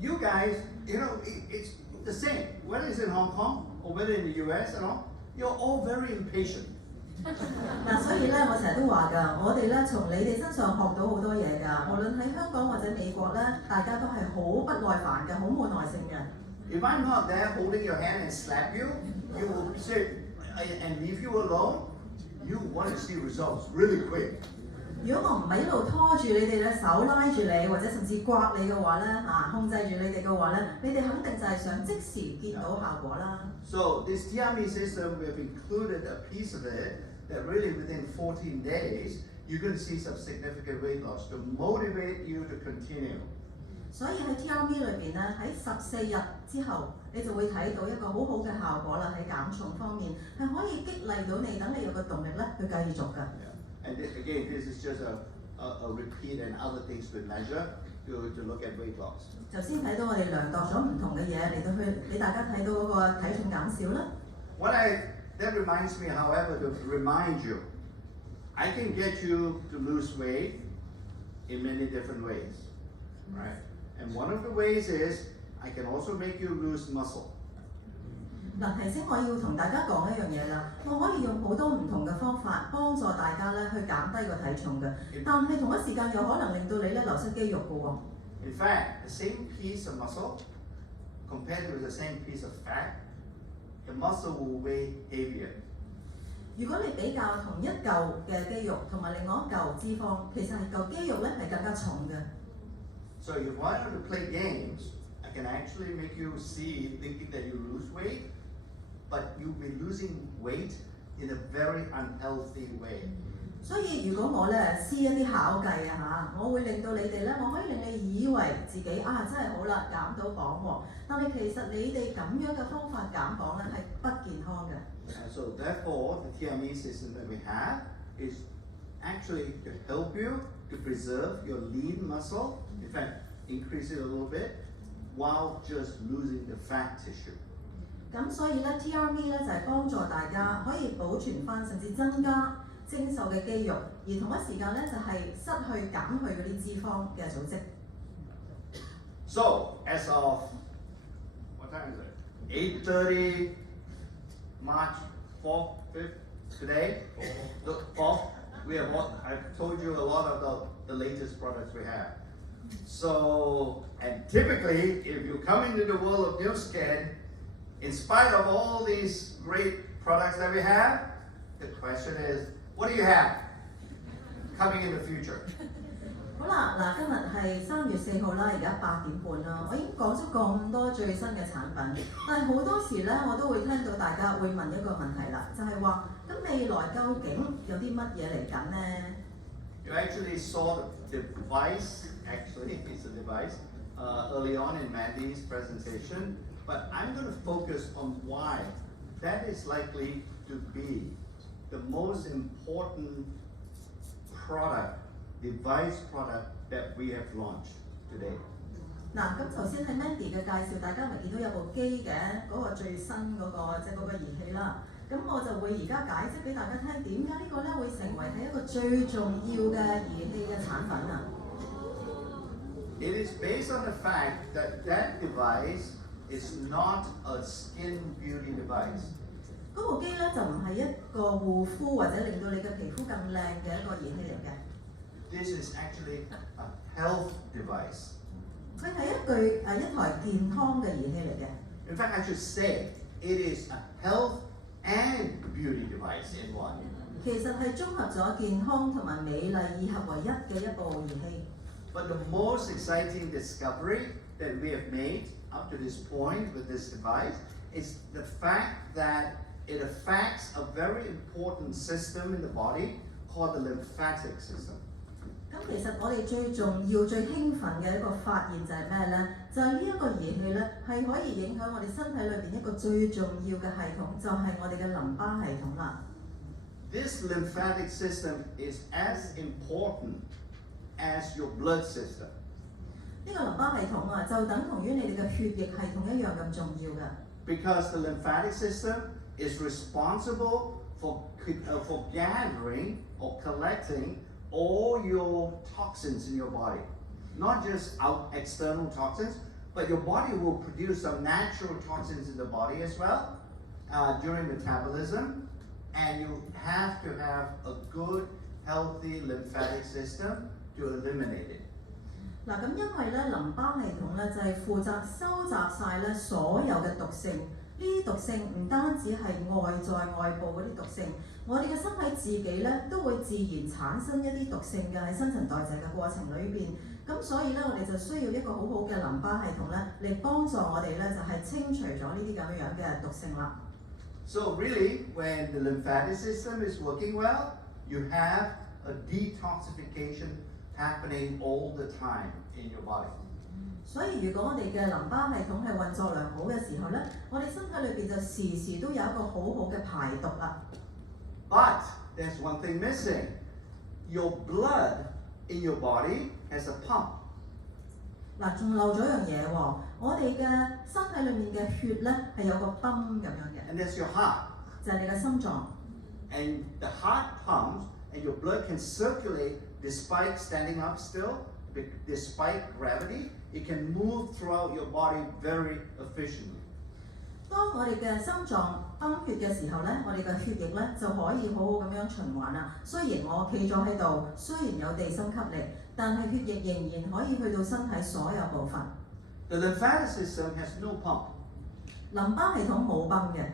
you guys, you know, it's the same. Whether it's in Hong Kong or whether in the US and all, you're all very impatient. 嗱，所以咧，我成日都話㗎，我哋咧從你哋身上學到好多嘢㗎。無論喺香港或者美國咧，大家都係好不耐煩嘅，好冇耐性嘅。If I'm not there holding your hand and slap you, you will sit and leave you alone. You want to see results really quick. 如果我唔係一路拖住你哋咧，手拉住你，或者甚至刮你嘅話咧，控制住你哋嘅話咧，你哋肯定就係想即時見到效果啦。So this TME system, we have included a piece of it that really within 14 days, you're going to see some significant weight loss to motivate you to continue. 所以喺 TME 裏邊咧，喺14日之後，你就會睇到一個好好嘅效果啦。喺減重方面係可以激勵到你，等你有個動力咧去繼續㗎。And again, this is just a repeat and other things to measure to look at weight loss. 就先睇到我哋量度咗唔同嘅嘢嚟到去俾大家睇到嗰個體重減少啦。That reminds me, however, to remind you, I can get you to lose weight in many different ways, right? And one of the ways is I can also make you lose muscle. 嗱，提醒我要同大家講一樣嘢啦，我可以用好多唔同嘅方法幫助大家咧去減低個體重嘅，但係同一時間又可能令到你咧流失肌肉嘅喎。In fact, the same piece of muscle compared with the same piece of fat, the muscle will weigh heavier. 如果你比較同一嚿嘅肌肉同埋另外一嚿脂肪，其實係嚿肌肉咧係更加重嘅。So if I want to play games, I can actually make you see, thinking that you lose weight, but you'll be losing weight in a very unhealthy way. 所以如果我咧施一啲巧計我會令到你哋咧，我可以令你以為自己真係好啦，減到磅喎，但係其實你哋咁樣嘅方法減磅咧係不健康嘅。And so therefore, the TME system that we have is actually to help you to preserve your lean muscle, in fact, increase it a little bit, while just losing the fat tissue. 咁所以咧 TRME 咧就係幫助大家可以保存翻甚至增加精瘦嘅肌肉，而同一時間咧就係失去減去嗰啲脂肪嘅組織。So as of what time is it? 8:30, March 4th, 5th, today. The 4th. I've told you a lot of the latest products we have. So, and typically, if you come into the world of NUSKIN, in spite of all these great products that we have, the question is, what do you have coming in the future? 好啦，嗱，今日係3月4號啦，而家8點半啦，我已經講咗咁多最新嘅產品，但係好多時咧，我都會聽到大家會問一個問題啦，就係話，咁未來究竟有啲乜嘢嚟緊呢？ You actually saw the device, actually, it's a device, early on in Mandy's presentation, but I'm going to focus on why that is likely to be the most important device product that we have launched today. 嗱，咁頭先喺 Mandy 嘅介紹，大家咪見到有部機嘅，嗰個最新嗰個即係嗰個儀器啦。咁我就會而家解釋俾大家聽，點解呢個咧會成為係一個最重要嘅儀器嘅產品啊？ It is based on the fact that that device is not a skin beauty device. 嗰部機咧就唔係一個護膚或者令到你嘅皮膚更靚嘅一個儀器嚟嘅。This is actually a health device. 佢係一台健康嘅儀器嚟嘅。 In fact, I should say it is a health and beauty device in one. 其實係綜合咗健康同埋美麗二合為一嘅一部儀器。 But the most exciting discovery that we have made up to this point with this device is the fact that it affects a very important system in the body called the lymphatic system. 咁其實我哋最重要、最興奮嘅一個發現就係咩呢？就係呢一個儀器咧，係可以影響我哋身體裏邊一個最重要嘅系統，就係我哋嘅淋巴系統啦。This lymphatic system is as important as your blood system. 呢個淋巴系統啊，就等同於你哋嘅血液系統一樣咁重要嘅。Because the lymphatic system is responsible for gathering or collecting all your toxins in your body. Not just external toxins, but your body will produce some natural toxins in the body as well during metabolism. And you have to have a good, healthy lymphatic system to eliminate it. 嗱，咁因為咧淋巴系統咧就係負責收集晒咧所有嘅毒性，呢啲毒性唔單止係外在外部嗰啲毒性，我哋嘅身體自己咧都會自然產生一啲毒性嘅喺新陳代謝嘅過程裏邊。咁所以咧，我哋就需要一個好好嘅淋巴系統咧，嚟幫助我哋咧就係清除咗呢啲咁樣嘅毒性啦。So really, when the lymphatic system is working well, you have a detoxification happening all the time in your body. 所以如果我哋嘅淋巴系統係運作良好嘅時候咧，我哋身體裏邊就時時都有一個好好嘅排毒啦。But there's one thing missing. Your blood in your body has a pump. 嗱，仲漏咗一樣嘢喎，我哋嘅身體裏面嘅血咧係有個泵咁樣嘅， And that's your heart. 就係你嘅心臟。And the heart pumps and your blood can circulate despite standing up still, despite gravity. It can move throughout your body very efficiently. 當我哋嘅心臟泵血嘅時候咧，我哋嘅血液咧就可以好好咁樣循環啦。雖然我企咗喺度，雖然有地心吸力，但係血液仍然可以去到身體所有部分。The lymphatic system has no pump. 淋巴系統冇泵嘅。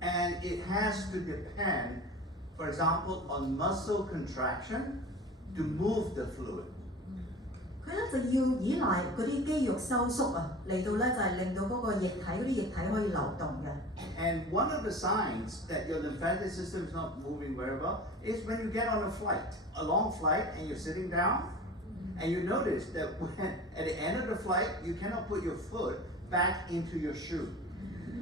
And it has to depend, for example, on muscle contraction to move the fluid. 佢咧就要依賴嗰啲肌肉收縮啊，嚟到咧就係令到嗰個液體嗰啲液體可以流動嘅。And one of the signs that your lymphatic system is not moving very well is when you get on a long flight, and you're sitting down, and you notice that at the end of the flight, you cannot put your foot back into your shoe.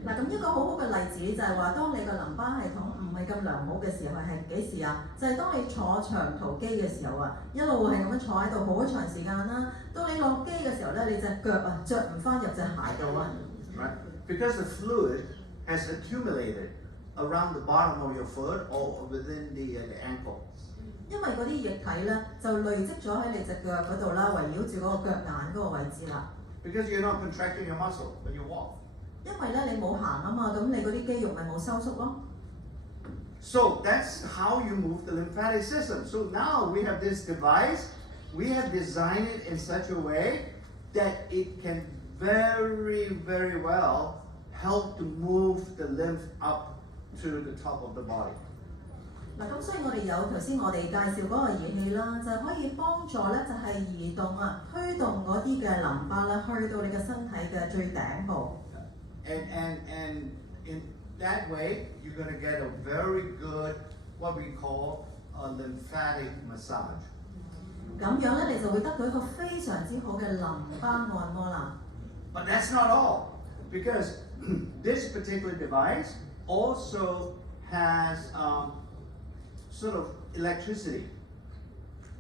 嗱，咁一個好好嘅例子就係話，當你個淋巴系統唔係咁良好嘅時候，係幾時啊？就係當你坐長途機嘅時候啊，一路係咁樣坐喺度好長時間啦。當你落機嘅時候咧，你隻腳啊着唔翻入隻鞋度啊。Right? Because the fluid has accumulated around the bottom of your foot or within the ankle. 因為嗰啲液體咧就累積咗喺你隻腳嗰度啦，圍繞住嗰個腳眼嗰個位置啦。Because you're not contracting your muscle when you walk. 因為咧你冇行啊嘛，咁你嗰啲肌肉咪冇收縮咯。So that's how you move the lymphatic system. So now we have this device. We have designed it in such a way that it can very, very well help to move the lymph up to the top of the body. 嗱，咁所以我哋有頭先我哋介紹嗰個儀器啦，就係可以幫助咧，就係移動啊、驅動嗰啲嘅淋巴啦，去到你嘅身體嘅最頂部。And in that way, you're going to get a very good, what we call a lymphatic massage. 咁樣咧，你就會得到一個非常之好嘅淋巴按摩啦。But that's not all, because this particular device also has sort of electricity.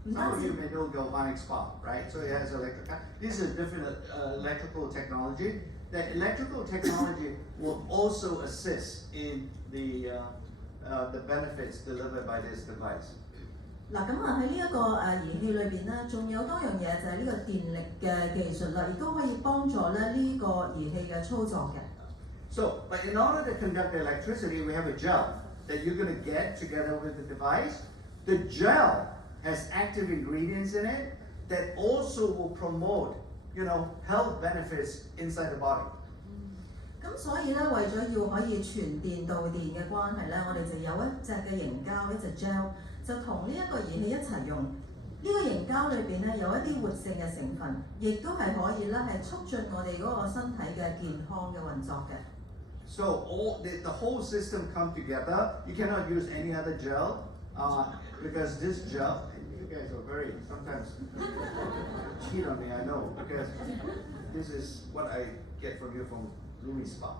Some of you may know galvanic spark, right? So it has electrical. This is a different electrical technology. That electrical technology will also assist in the benefits delivered by this device. 嗱，咁啊喺呢一個儀器裏邊咧，仲有多樣嘢就係呢個電力嘅技術啦，亦都可以幫助咧呢個儀器嘅操作嘅。So, but in order to conduct the electricity, we have a gel that you're going to get together with the device. The gel has active ingredients in it that also will promote, health benefits inside the body. 咁所以咧，為咗要可以傳電導電嘅關係咧，我哋就有一隻嘅凝膠，一隻 gel， 就同呢一個儀器一齊用。呢個凝膠裏邊咧有一啲活性嘅成分，亦都係可以咧係促進我哋嗰個身體嘅健康嘅運作嘅。So the whole system come together. You cannot use any other gel because this gel. You guys are very sometimes cheat on me. I know because this is what I get from you from Louis Spa.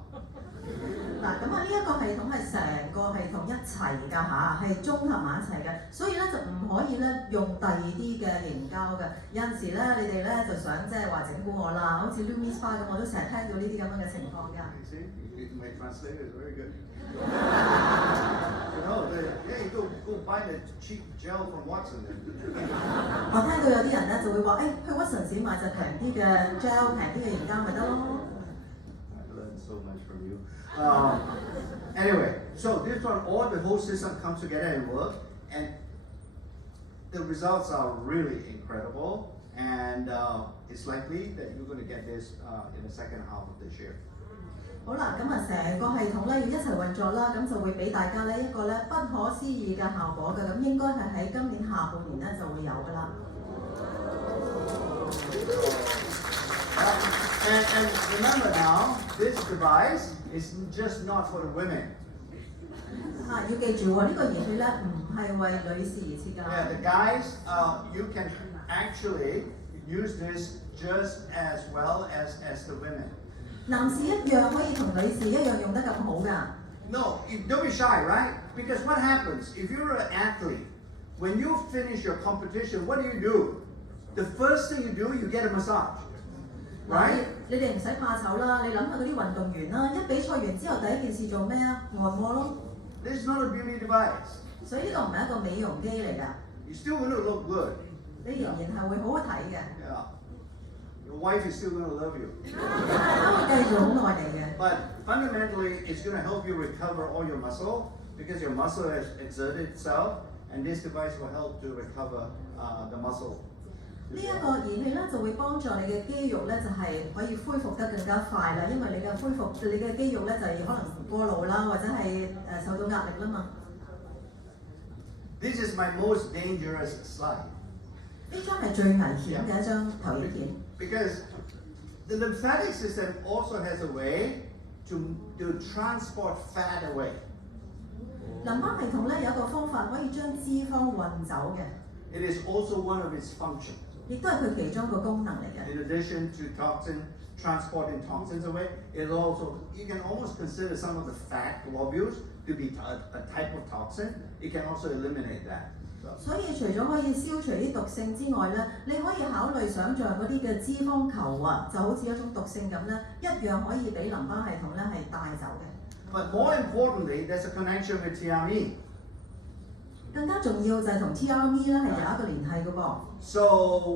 嗱，咁啊呢一個系統係成個系統一齊㗎嚇，係綜合埋一齊嘅，所以咧就唔可以咧用第二啲嘅凝膠嘅。有陣時咧，你哋咧就想即係話整蠱我啦，好似 Louis Spa 咁，我都成日聽到呢啲咁樣嘅情況㗎。My translator is very good. You go buy the cheap gel from Watson. 我聽到有啲人咧就會話，去屈臣氏買隻平啲嘅 gel， 平啲嘅凝膠咪得咯。I learned so much from you. Anyway, so this one, all the whole system comes together and work, and the results are really incredible. And it's likely that you're going to get this in the second half of this year. 好啦，咁啊成個系統咧要一齊運作啦，咁就會俾大家咧一個咧不可思議嘅效果嘅，咁應該係喺今年下半年咧就會有㗎啦。And remember now, this device is just not for the women. 啊，要記住喎，呢個儀器咧唔係為女士而設㗎。Yeah, the guys, you can actually use this just as well as the women. 男士一樣可以同女士一樣用得咁好㗎。No, don't be shy, right? Because what happens if you're an athlete? When you finish your competition, what do? The first thing you do, you get a massage, right? 你哋唔使怕醜啦，你諗下嗰啲運動員啦，一比賽完之後第一件事做咩啊？按摩咯。This is not a beauty device. 所以呢個唔係一個美容機嚟㗎。You're still going to look good. 你仍然係會好好睇嘅。Yeah. Your wife is still going to love you. 都會繼續好愛你嘅。But fundamentally, it's going to help you recover all your muscle because your muscle has exerted itself, and this device will help to recover the muscle. 呢一個儀器咧就會幫助你嘅肌肉咧，就係可以恢復得更加快啦，因為你嘅肌肉咧就係可能過勞啦，或者係受到壓力啦嘛。This is my most dangerous slide. 呢張係最危險嘅一張投影片。Because the lymphatic system also has a way to transport fat away. 淋巴系統咧有一個方法可以將脂肪運走嘅。It is also one of its functions. 亦都係佢其中一個功能嚟嘅。 In addition to transporting toxins away, it also, you can almost consider some of the fat globules to be a type of toxin. It can also eliminate that. 所以除咗可以消除啲毒性之外咧，你可以考慮想像嗰啲嘅脂肪球啊，就好似一種毒性咁咧，一樣可以俾淋巴系統咧係帶走嘅。But more importantly, there's a connection with TME. 更加重要就係同 EmpowerME 咧係有一個聯繫嘅噃。So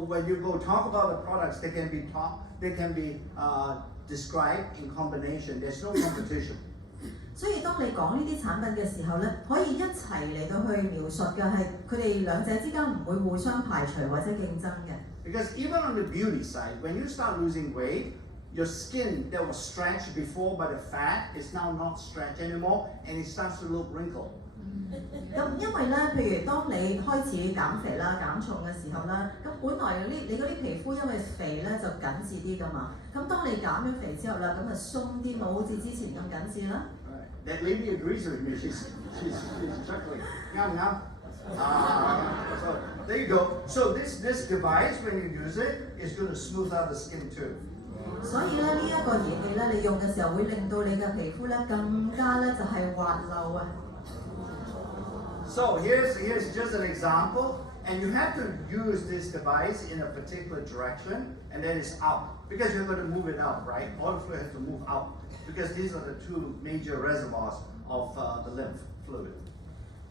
when you go talk about the products, they can be described in combination. There's no competition. 所以當你講呢啲產品嘅時候咧，可以一齊嚟到去描述嘅係佢哋兩者之間唔會互相排除或者競爭嘅。Because even on the beauty side, when you start losing weight, your skin that was stretched before by the fat is now not stretched anymore, and it starts to look wrinkled. 咁因為咧，譬如當你開始減肥啦、減重嘅時候咧，咁本來你嗰啲皮膚因為肥咧就緊緻啲噶嘛，咁當你減咗肥之後啦，咁就鬆啲，冇好似之前咁緊緻啦。That lady agrees with me. She's chuckling. Now. So there you go. So this device, when you use it, is going to smooth out the skin too. 所以咧，呢一個儀器咧，你用嘅時候會令到你嘅皮膚咧更加咧就係滑溜啊。So here's just an example, and you have to use this device in a particular direction, and then it's out because you're going to move it out, right? All the fluid has to move out because these are the two major reservoirs of the lymph fluid.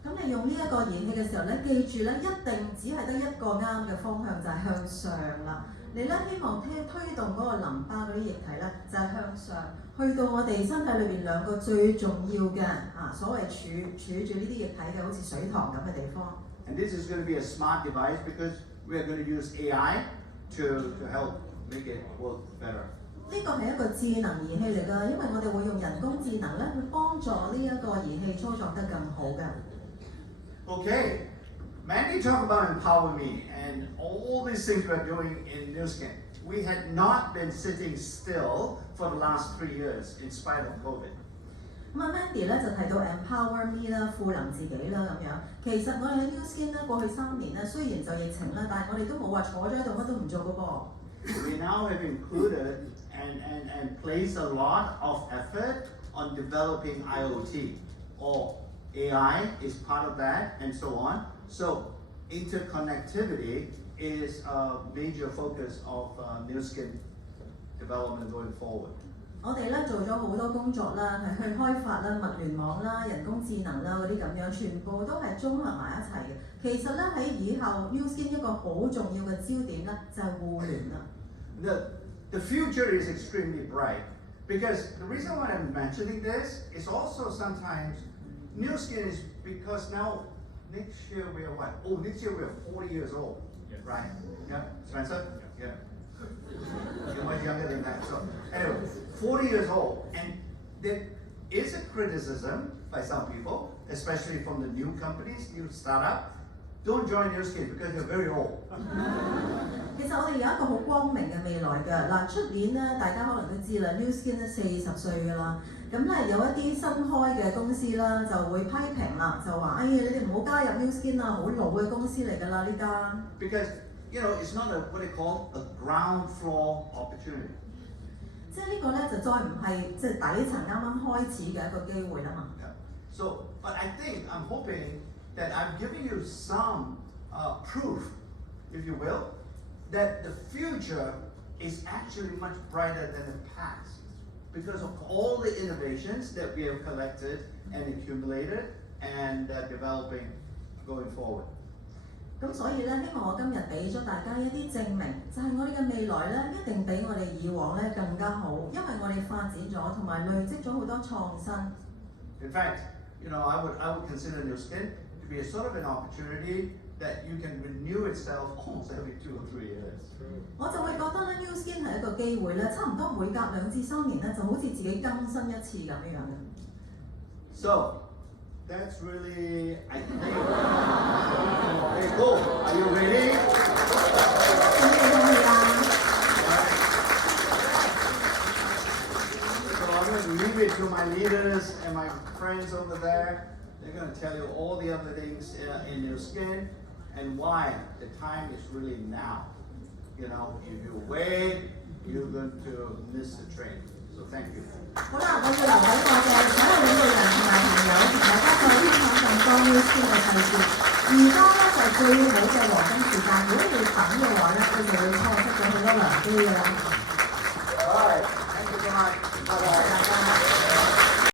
咁你用呢一個儀器嘅時候咧，記住咧，一定只係得一個啱嘅方向，就係向上啦。你咧希望推動嗰個淋巴嗰啲液體咧，就係向上，去到我哋身體裏邊兩個最重要嘅所謂儲住呢啲液體嘅，好似水塘咁嘅地方。And this is going to be a smart device because we are going to use AI to help make it work better. 呢個係一個智能儀器嚟㗎，因為我哋會用人工智能咧，去幫助呢一個儀器操作得更好嘅。Okay, Mandy talked about EmpowerMe and all these things we're doing in NUSKIN. We had not been sitting still for the last 3 years in spite of COVID. 咁啊 Mandy 咧就提到 EmpowerMe 啦，賦能自己啦咁樣。其實我哋喺 NUSKIN 咧過去3年咧，雖然就疫情啦，但係我哋都冇話坐咗喺度乜都唔做嘅噃。We now have included and placed a lot of effort on developing IoT, or AI is part of that, and so on. So interconnectivity is a major focus of NUSKIN development going forward. 我哋咧做咗好多工作啦，係去開發啦、物聯網啦、人工智能啦嗰啲咁樣，全部都係綜合埋一齊嘅。其實咧喺以後 NUSKIN 一個好重要嘅焦點咧就係互聯啦。The future is extremely bright because the reason why I'm mentioning this is also sometimes NUSKIN is because now next year we are what? Oh, next year we are 40 years old, yes. Right? Yeah, Spencer? Yeah. You're much younger than that. So anyway, 40 years old, and there is a criticism by some people, especially from the new companies, new startup. Don't join NUSKIN because you're very old. 其實我哋有一個好光明嘅未來嘅嗱，出年咧大家可能都知啦，NUSKIN 咧40歲㗎啦，咁咧有一啲新開嘅公司啦就會批評啦，就話：哎呀，你哋唔好加入 NUSKIN 啊，好老嘅公司嚟㗎啦呢間。Because it's not what they call a ground floor opportunity. 即係呢個咧就再唔係即係底層啱啱開始嘅一個機會啦嘛。So, but I think I'm hoping that I'm giving you some proof, if you will, that the future is actually much brighter than the past because of all the innovations that we have collected and accumulated and developing going forward. 咁所以咧，希望我今日俾咗大家一啲證明，就係我哋嘅未來咧一定比我哋以往咧更加好，因為我哋發展咗同埋累積咗好多創新。In fact, I would consider NUSKIN to be a sort of an opportunity that you can renew itself almost every 2 or 3 years. 我就會覺得咧 NUSKIN 係一個機會咧，差唔多每隔2至3年咧，就好似自己更新一次咁樣嘅。So that's really, I think. Okay, cool. Are you ready? 咁你可以啦。So I'm going to leave it to my leaders and my friends over there. They're going to tell you all the other things in NUSKIN and why the time is really now. If you wait, you're going to miss the train. So thank you. 好啦，我要留喺我嘅所有領導人同埋朋友，同大家再分享更多 NUSKIN 嘅細節。而家咧就係最好嘅黃金時間，如果你等嘅話咧，你就會錯失咗好多良機㗎啦。All right. Thank you so much. Bye-bye.